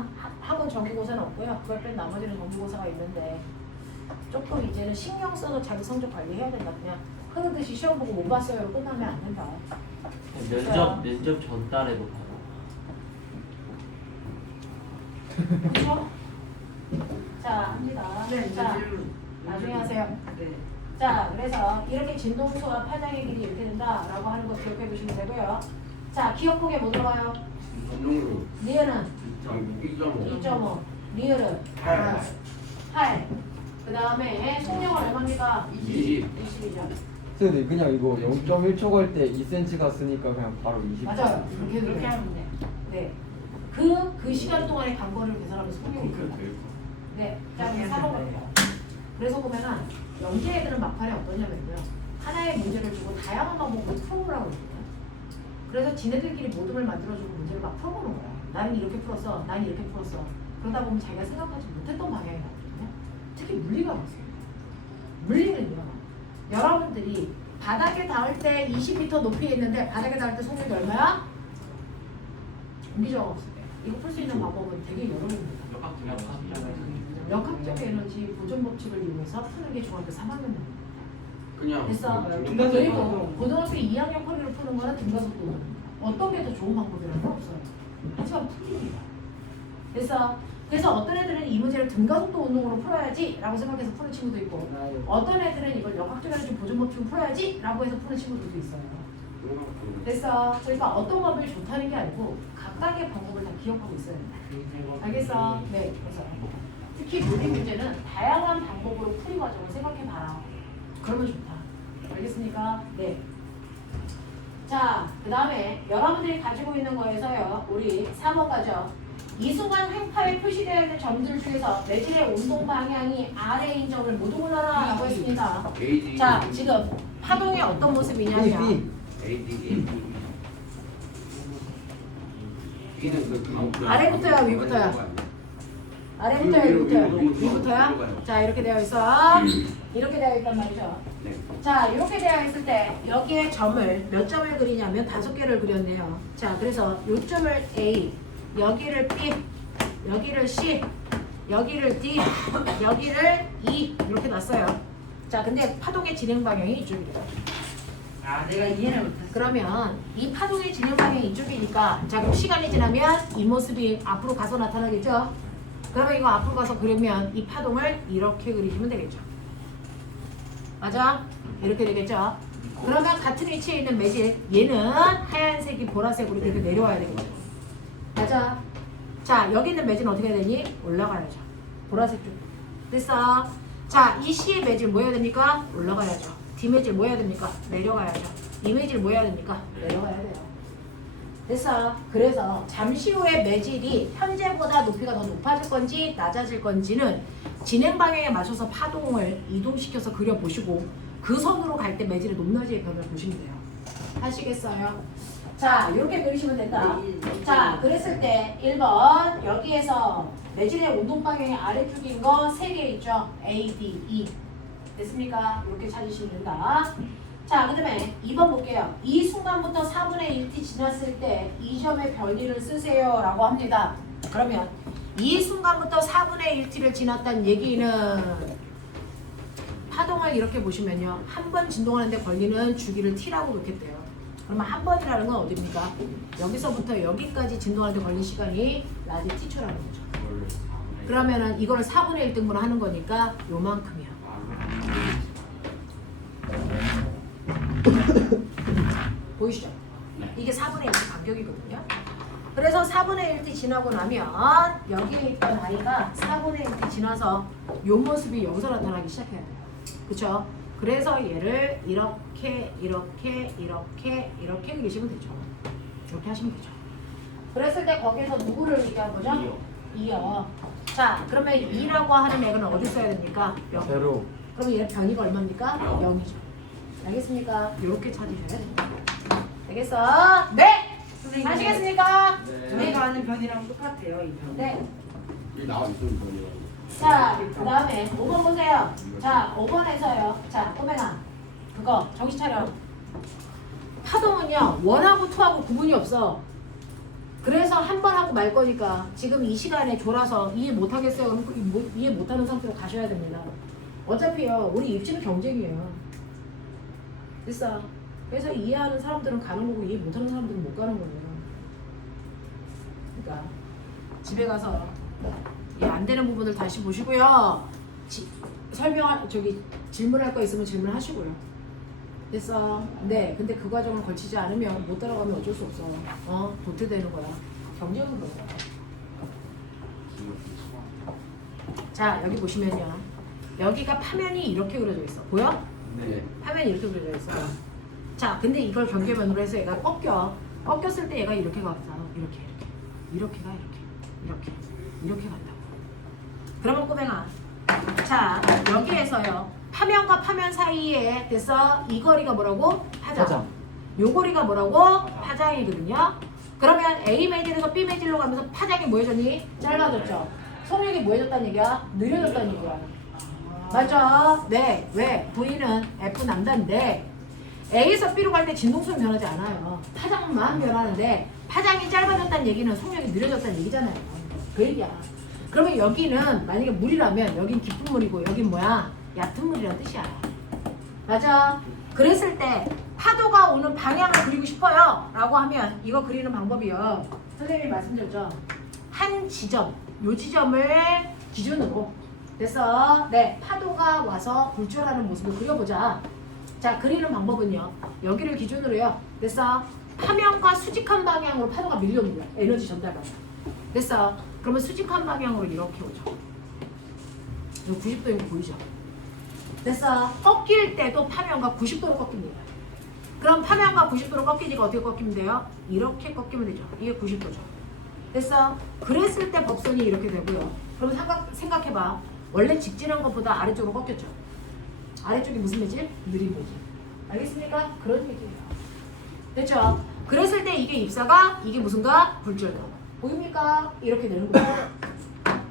학원 정기고사는 없고요. 그걸 뺀 나머지는 정기고사가 있는데 조금 이제는 신경 써서 자기 성적 관리해야 된다. 그냥 흐르듯이 시험 보고 못 봤어요. 끝나면 안 된다. 면접 전 달에도 봐요? 그렇죠? 자, 합니다. 네, 자, 나중에 하세요. 네. 자, 그래서 이렇게 진동수와 파장의 길이 이렇게 된다라고 하는 거 기억해 두시면 되고요. 자, 기억폭에 뭐 들어가요? 전용으로 리을은 2.5. 2.5, 리을은 8. 그 다음에 속력은 얼마입니까? 20. 20이죠. 선생님 그냥 이거 0.1초 걸 때 2cm 갔으니까 그냥 바로 20. 맞아요. 그렇게 하면 돼. 네. 그 시간 동안의 간거리를 계산하면 속력이 됩니다. 네. 자, 그럼 4번 볼게요. 그래서 보면은 연계 애들은 막판에 어떠냐면요. 하나의 문제를 주고 다양한 방법으로 풀어보라고 그러거든요. 그래서 지네들끼리 모둠을 만들어주고 문제를 막 풀어보는 거야. 나는 이렇게 풀었어. 난 이렇게 풀었어. 그러다 보면 자기가 생각하지 못했던 방향이 나거든요. 특히 물리가 있어요. 물리는요. 여러분들이 바닥에 닿을 때 20m 높이에 있는데 바닥에 닿을 때 속력이 얼마야? 공기저하 없을 때. 이거 풀 수 있는 방법은 되게 여러 개입니다. 역학적 에너지 보존 법칙을 이용해서 푸는 게 중학교 3학년입니다. 그냥 됐어. 등가속도. 그리고 고등학교 2학년 커리를 푸는 거는 등가속도. 어떤 게 더 좋은 방법이라는 건 없어요. 하지만 풀립니다. 됐어. 그래서 어떤 애들은 이 문제를 등가속도 운동으로 풀어야지 라고 생각해서 푸는 친구도 있고 어떤 애들은 이걸 역학적 에너지 보존 법칙을 풀어야지 라고 해서 푸는 친구들도 있어요. 됐어. 그러니까 어떤 방법이 좋다는 게 아니고 각각의 방법을 다 기억하고 있어야 된다. 알겠어? 네. 그래서 특히 물리 문제는 다양한 방법으로 풀이 과정을 생각해봐라. 그러면 좋다. 알겠습니까? 네. 자, 그 다음에 여러분들이 가지고 있는 거에서요. 우리 3번 가죠. 이순간 횡파에 표시되어 있는 점들 중에서 매질의 운동 방향이 아래인 점을 모두 골라라 라고 했습니다. AD. 자, 지금 파동이 어떤 모습이냐면 AD. B는 그 가운데. 아래부터야, 위부터야? 아래부터야, 위부터야? 위부터야? 자, 이렇게 되어 있어. 이렇게 되어 있단 말이죠. 네. 자, 이렇게 되어 있을 때 여기에 점을 몇 점을 그리냐면 5개를 그렸네요. 자, 그래서 요 점을 A, 여기를 B, 여기를 C, 여기를 D, 여기를 E 이렇게 놨어요. 자, 근데 파동의 진행 방향이 이쪽이래요. 아 내가 이해를 못했어. 그러면 이 파동의 진행 방향이 이쪽이니까 자, 그럼 시간이 지나면 이 모습이 앞으로 가서 나타나겠죠? 그러면 이거 앞으로 가서 그리면 이 파동을 이렇게 그리시면 되겠죠. 맞아? 이렇게 되겠죠? 그러면 같은 위치에 있는 매질 얘는 하얀색이 보라색으로 이렇게 내려와야 되겠죠. 맞아? 자, 여기 있는 매질은 어떻게 해야 되니? 올라가야죠. 보라색 쪽. 됐어? 자, 이 C의 매질 뭐 해야 됩니까? 올라가야죠. D 매질 뭐 해야 됩니까? 내려가야죠. 이 매질 뭐 해야 됩니까? 내려가야 돼요. 됐어? 그래서 잠시 후에 매질이 현재보다 높이가 더 높아질 건지 낮아질 건지는 진행 방향에 맞춰서 파동을 이동시켜서 그려보시고 그 선으로 갈 때 매질의 높낮이의 변화를 보시면 돼요. 하시겠어요? 자, 이렇게 그리시면 된다. 자, 그랬을 때 1번 여기에서 매질의 운동 방향이 아래쪽인 거 3개 있죠? A, D, E. 됐습니까? 이렇게 찾으시면 된다. 자, 그 다음에 2번 볼게요. 이 순간부터 4분의 1t 지났을 때 이 점의 별리를 쓰세요 라고 합니다. 그러면 이 순간부터 4분의 1t를 지났다는 얘기는 파동을 이렇게 보시면요. 한 번 진동하는데 걸리는 주기를 t라고 놓겠대요. 그러면 한 번이라는 건 어디입니까? 여기서부터 여기까지 진동하는데 걸린 시간이 라지 t초라는 거죠. 그걸 4분의 그러면은 이거를 4분의 1등분 하는 거니까 요만큼이야. 보이시죠? 네. 이게 4분의 1 간격이거든요. 그래서 4분의 1t 지나고 나면 여기에 있던 아이가 4분의 1t 지나서 요 모습이 여기서 나타나기 시작해야 돼요. 그쵸? 그래서 얘를 이렇게 그리시면 되죠. 이렇게 하시면 되죠. 그랬을 때 거기에서 누구를 얘기한 거죠? 2요. 자, 그러면 2라고 하는 애는 어디 써야 됩니까? 0. 제로. 그럼 얘 변이가 얼마입니까? 0이죠. 알겠습니까? 이렇게 찾으셔야 됩니다. 알겠어? 네! 선생님, 아시겠습니까? 저희가 아는 변이랑 똑같아요 이 변. 네. 이 나와 있는 거예요. 자, 그 다음에 5번 보세요. 자, 5번에서요. 자, 꼬맹아. 그거 정신 차려. 파동은요, 1하고 2하고 구분이 없어. 그래서 한 번 하고 말 거니까 지금 이 시간에 졸아서 이해 못 하겠어요. 그럼 이해 못 하는 상태로 가셔야 됩니다. 어차피요, 우리 입시는 경쟁이에요. 됐어. 그래서 이해하는 사람들은 가는 거고 이해 못 하는 사람들은 못 가는 거예요. 그러니까 집에 가서 안 되는 부분을 다시 보시고요. 질문할 거 있으면 질문하시고요. 됐어. 네. 근데 그 과정을 걸치지 않으면 못 따라가면 어쩔 수 없어. 도태되는 거야. 경쟁은 그런 거야. 자, 여기 보시면요. 여기가 파면이 이렇게 그려져 있어. 보여? 네. 파면이 이렇게 그려져 있어. 자, 근데 이걸 경계면으로 해서 얘가 꺾여. 꺾였을 때 얘가 이렇게 가서 이렇게 간다고. 그러면 꼬맹아, 자, 여기에서요. 파면과 파면 사이에 됐어? 이 거리가 뭐라고? 파장. 요 거리가 뭐라고? 파장이거든요. 그러면 A 매질에서 B 매질로 가면서 파장이 뭐해졌니? 짧아졌죠. 속력이 뭐해졌다는 얘기야? 느려졌다는 얘기야. 맞죠? 네. 왜? V는 F 남자인데 A에서 B로 갈 때 진동성이 변하지 않아요. 파장만 변하는데 파장이 짧아졌다는 얘기는 속력이 느려졌다는 얘기잖아요. 그 얘기야. 그러면 여기는 만약에 물이라면 여긴 깊은 물이고 여긴 뭐야? 얕은 물이라는 뜻이야. 맞아? 그랬을 때 파도가 오는 방향을 그리고 싶어요 라고 하면 이거 그리는 방법이요. 선생님이 말씀드렸죠. 한 지점, 요 지점을 기준으로 됐어? 네, 파도가 와서 굴절하는 모습을 그려보자. 자, 그리는 방법은요. 여기를 기준으로요. 됐어? 파면과 수직한 방향으로 파도가 밀려오는 거야. 에너지 전달 방향. 됐어? 그러면 수직한 방향으로 이렇게 오죠. 이거 90도인 거 보이죠? 됐어? 꺾일 때도 파면과 90도로 꺾입니다. 그럼 파면과 90도로 꺾이니까 어떻게 꺾이면 돼요? 이렇게 꺾이면 되죠. 이게 90도죠. 됐어? 그랬을 때 법선이 이렇게 되고요. 그럼 생각해봐. 원래 직진한 것보다 아래쪽으로 꺾였죠. 아래쪽이 무슨 매질? 느린 매질. 알겠습니까? 그런 매질이에요. 됐죠? 그랬을 때 이게 입사가, 이게 무슨가? 굴절가. 보입니까? 이렇게 되는 거예요.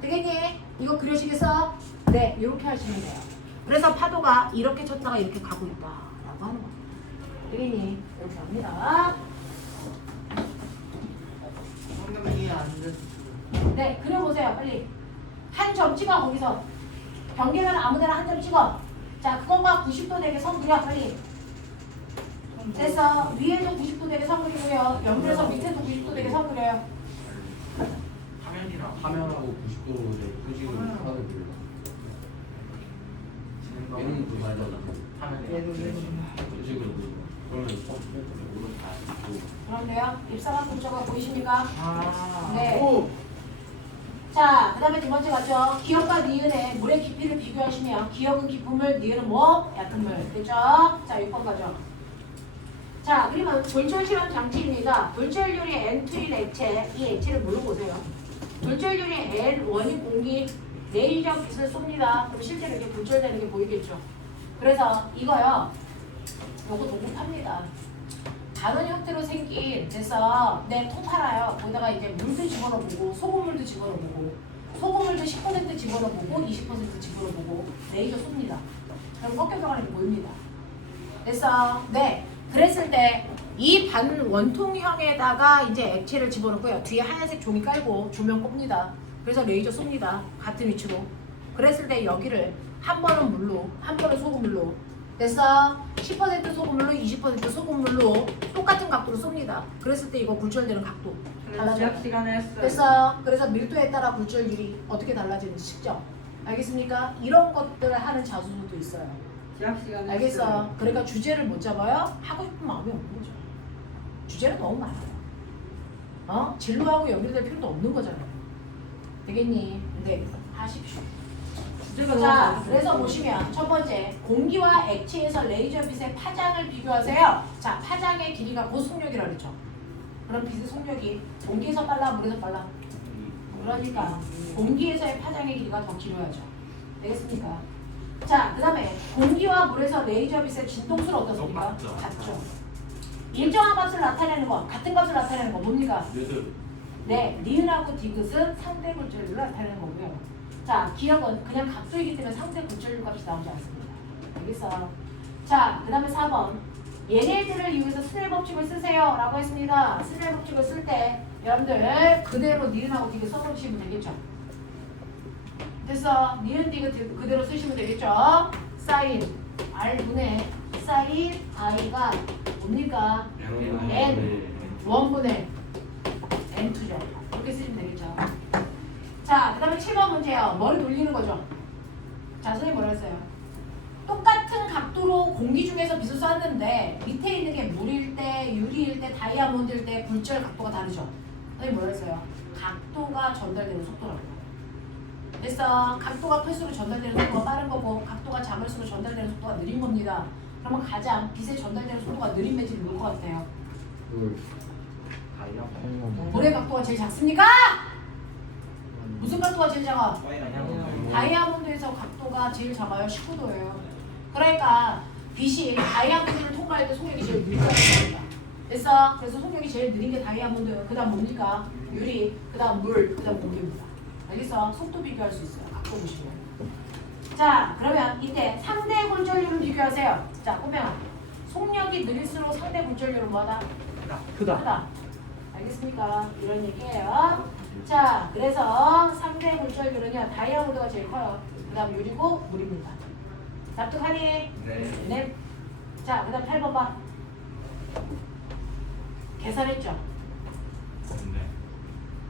되겠니? 이거 그려지겠어? 네, 이렇게 하시면 돼요. 그래서 파도가 이렇게 쳤다가 이렇게 가고 있다 라고 하는 거예요. 되겠니? 이렇게 합니다. 방금 이해 안 됐어. 네, 그려보세요. 빨리. 한 점 찍어 거기서. 경계면 아무데나 한 점 찍어. 자 그것만 90도 되게 선 그려 빨리. 됐어. 위에도 90도 되게 선 그리고요. 연결해서 밑에도 90도 되게 선 그려요. 화면하고 90도로 끄지고 하는 거. 얘는 그 말이잖아. 끄지고 그러면 그런데요. 입사각 분자가 보이십니까? 아. 네. 오! 자, 그 다음에 두 번째 갔죠. 기역과 니은의 물의 깊이를 비교하시면 기역은 깊은 물, 니은은 뭐? 얕은 물. 됐죠? 자, 6번 가죠. 자, 그러면 돌출 실험 장치입니다. 돌출율이 N2인 액체, 이 액체를 뭘로 보세요? 돌출율이 N1인 공기, 레이저 빛을 쏩니다. 그럼 실제로 이렇게 돌출되는 게 보이겠죠? 그래서 이거요. 요거 도급합니다. 다른 형태로 생긴 됐어. 내 통 하나요. 거기다가 이제 물도 집어넣어보고 소금물도 집어넣어보고 소금물도 10% 집어넣어보고 20% 집어넣어보고 레이저 쏩니다. 그럼 꺾여 들어가는 게 보입니다. 됐어. 네. 그랬을 때 이 반 원통형에다가 이제 액체를 집어넣고요. 뒤에 하얀색 종이 깔고 조명 꼽니다. 그래서 레이저 쏩니다. 같은 위치로. 그랬을 때 여기를 한 번은 물로, 한 번은 소금물로. 됐어? 10% 소금물로, 20% 소금물로 똑같은 각도로 쏩니다. 그랬을 때 이거 굴절되는 각도 달라져. 지학 시간에 했어요. 됐어? 그래서 밀도에 따라 굴절율이 어떻게 달라지는지 쉽죠? 알겠습니까? 이런 것들을 하는 자소서도 있어요. 지학 시간에 알겠어? 했어요. 그러니까 주제를 못 잡아요? 하고 싶은 마음이 없는 거죠. 주제는 너무 많아요. 진로하고 연결될 필요도 없는 거잖아요. 되겠니? 네, 하십시오. 주제가 너무 자, 많았어요. 그래서 보시면 첫 번째, 공기와 액체에서 레이저 빛의 파장을 비교하세요. 자, 파장의 길이가 고속력이라고 그랬죠. 그럼 빛의 속력이 공기에서 빨라, 물에서 빨라? 그러니까 공기에서의 파장의 길이가 더 길어야죠. 되겠습니까? 자, 그 다음에 공기와 물에서 레이저 빛의 진동수는 어떻습니까? 같죠. 일정한 값을 나타내는 거, 같은 값을 나타내는 거 뭡니까? 네, 니은하고 디귿은 상대 굴절율을 나타내는 거고요. 자, 기억은 그냥 각도이기 때문에 상대 굴절율 값이 나오지 않습니다. 알겠어? 자, 그 다음에 4번. 얘네들을 이용해서 스넬 법칙을 쓰세요. 라고 했습니다. 스넬 법칙을 쓸 때 여러분들 그대로 니은하고 디귿 써놓으시면 되겠죠? 됐어? 니은 디귿 그대로 쓰시면 되겠죠? 사인 R분의 사인 I가 뭡니까? N 1분의 N2죠. 이렇게 쓰시면 되겠죠? 자, 그 다음에 7번 문제요. 머리 돌리는 거죠. 자, 선생님 뭐라 했어요? 똑같은 각도로 공기 중에서 빛을 쐈는데 밑에 있는 게 물일 때, 유리일 때, 다이아몬드일 때 굴절 각도가 다르죠. 선생님 뭐라 했어요? 각도가 전달되는 속도라고요. 됐어. 각도가 클수록 전달되는 속도가 빠른 거고 각도가 작을수록 전달되는 속도가 느린 겁니다. 그러면 가장 빛에 전달되는 속도가 느린 매질이 뭘 것 같아요? 물의 각도가 제일 작습니까? 무슨 각도가 제일 작아? 다이아몬드에서 각도가 제일 작아요. 19도예요. 그러니까 빛이 다이아몬드를 통과할 때 속력이 제일 느리다는 겁니다. 됐어? 그래서 속력이 제일 느린 게 다이아몬드, 그 다음 뭡니까? 유리, 그 다음 물, 그 다음 공기입니다. 알겠어? 속도 비교할 수 있어요. 각도 보시면. 자, 그러면 이때 상대 굴절률을 비교하세요. 자, 꼬맹아. 속력이 느릴수록 상대 굴절률은 뭐하다? 크다. 알겠습니까? 이런 얘기예요. 자, 그래서 상대 굴절률은요, 다이아몬드가 제일 커요. 그 다음 유리고 물입니다. 납득하니? 네. 자, 그 다음 8번 봐. 계산했죠?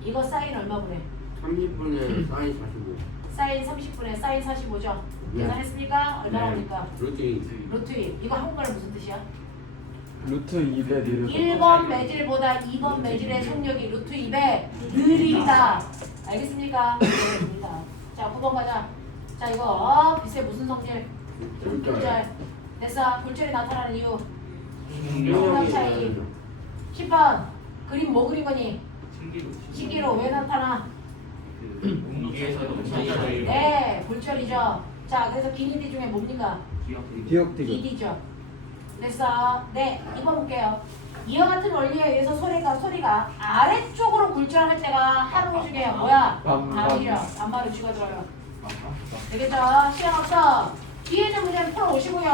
이거 사인 얼마분에? 30분에 사인 45. 사인 30분에 사인 45죠? 네. 계산했습니까? 얼마 네. 나옵니까? 루트 루트 2. 이거 한국말은 무슨 뜻이야? 루트 2배 느려서 1번 매질보다 2번 매질의 속력이 루트 2배 느리다. 알겠습니까? 느리다. 자, 9번 가자. 자, 이거 빛의 무슨 성질? 굴절. 됐어. 굴절이 나타나는 이유. 속력 차이. 10번. 그림 뭐 그린 거니? 신기로 왜 나타나? 네, 굴절이죠. 자, 그래서 기니디 중에 뭡니까? 디귿 디디죠. 됐어. 네, 이거 볼게요. 이와 같은 원리에 의해서 소리가 아래쪽으로 굴절할 때가 하루 중에 뭐야? 밤이죠. 반말을 쥐어들어요. 되겠죠? 시간 없어. 뒤에 있는 문제는 풀어오시고요.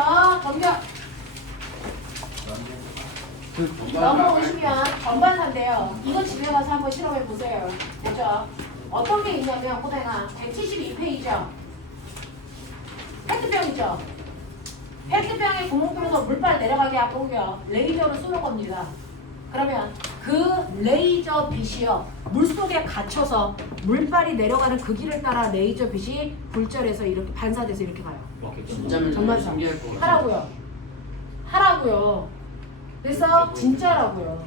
넘어오시면 전반사인데요. 이거 집에 가서 한번 실험해 보세요. 됐죠? 어떤 게 있냐면 고생아 172페이지요. 페트병이죠. 페트병에 구멍 뚫어서 물빨 내려가게 하고요. 레이저로 쏘는 겁니다. 그러면 그 레이저 빛이요. 물속에 갇혀서 물빨이 내려가는 그 길을 따라 레이저 빛이 굴절해서 이렇게 반사돼서 이렇게 가요. 진짜면 전반사. 신기할 것 같아. 하라고요. 하라고요. 그래서 진짜라고요.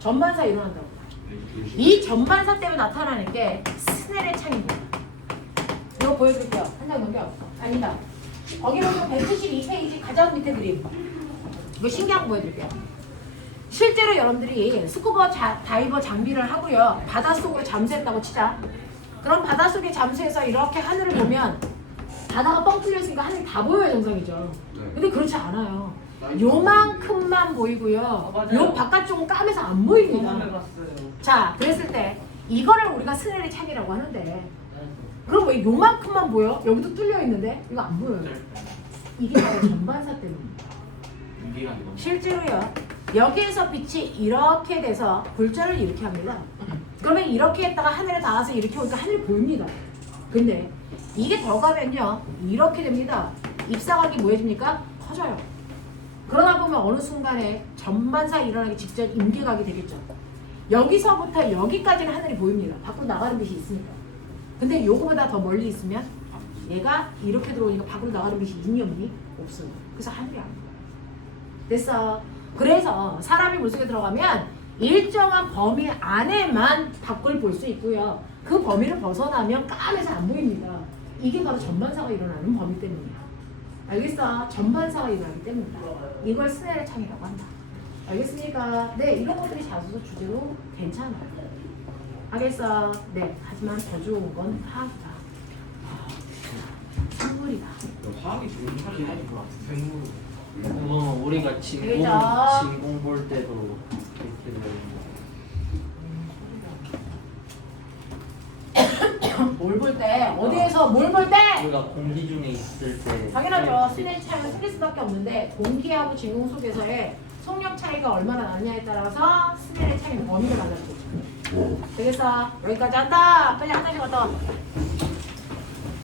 전반사 일어난다고. 이 전반사 때문에 나타나는 게 스넬의 창입니다. 이거 보여드릴게요. 한 장 넘겨. 아니다. 거기 보면 172페이지 가장 밑에 그림. 이거 신기한 거 보여드릴게요. 실제로 여러분들이 스쿠버 다이버 장비를 하고요. 바닷속으로 잠수했다고 치자. 그럼 바닷속에 잠수해서 이렇게 하늘을 보면 바다가 뻥 뚫렸으니까 하늘이 다 보여요, 정상이죠. 근데 그렇지 않아요. 요만큼만 보이고요. 맞아요. 요 바깥쪽은 까매서 안 보입니다. 경험해봤어요. 자, 그랬을 때 이거를 우리가 스넬의 창이라고 하는데 그럼 왜 요만큼만 보여? 여기도 뚫려 있는데 이거 안 보여요. 이게 바로 전반사 때문입니다. 실제로요. 여기에서 빛이 이렇게 돼서 굴절을 이렇게 합니다. 그러면 이렇게 했다가 하늘에 닿아서 이렇게 오니까 하늘이 보입니다. 근데 이게 더 가면요. 이렇게 됩니다. 입사각이 뭐해집니까? 커져요. 그러다 보면 어느 순간에 전반사 일어나기 직전 임계각이 되겠죠. 여기서부터 여기까지는 하늘이 보입니다. 밖으로 나가는 빛이 있으니까. 근데 요거보다 더 멀리 있으면 얘가 이렇게 들어오니까 밖으로 나가는 빛이 있니 없니? 없어요. 그래서 하늘이 안 보여요. 됐어. 그래서 사람이 물속에 들어가면 일정한 범위 안에만 밖을 볼 수 있고요. 그 범위를 벗어나면 까매서 안 보입니다. 이게 바로 전반사가 일어나는 범위 때문이야. 알겠어? 전반사가 일어나기 때문이다. 이걸 스넬의 창이라고 한다. 알겠습니까? 네, 이런 것들이 자소서 주제로 괜찮아요. 알겠어? 네, 하지만 더 좋은 건 화학이다. 생물이다. 화학이 좋은 사람이 하지 마. 생물로. 우리가 그죠? 진공 볼 때도 이렇게 뭘 볼 때? 어디에서 뭘 볼 때? 우리가 공기 중에 있을 때 당연하죠. 스넬 차이는 생길 수밖에 없는데 공기하고 진공 속에서의 속력 차이가 얼마나 나느냐에 따라서 스넬의 차이 범위가 달라지죠. 되겠어? 여기까지 한다. 빨리 화장실 갔다 와.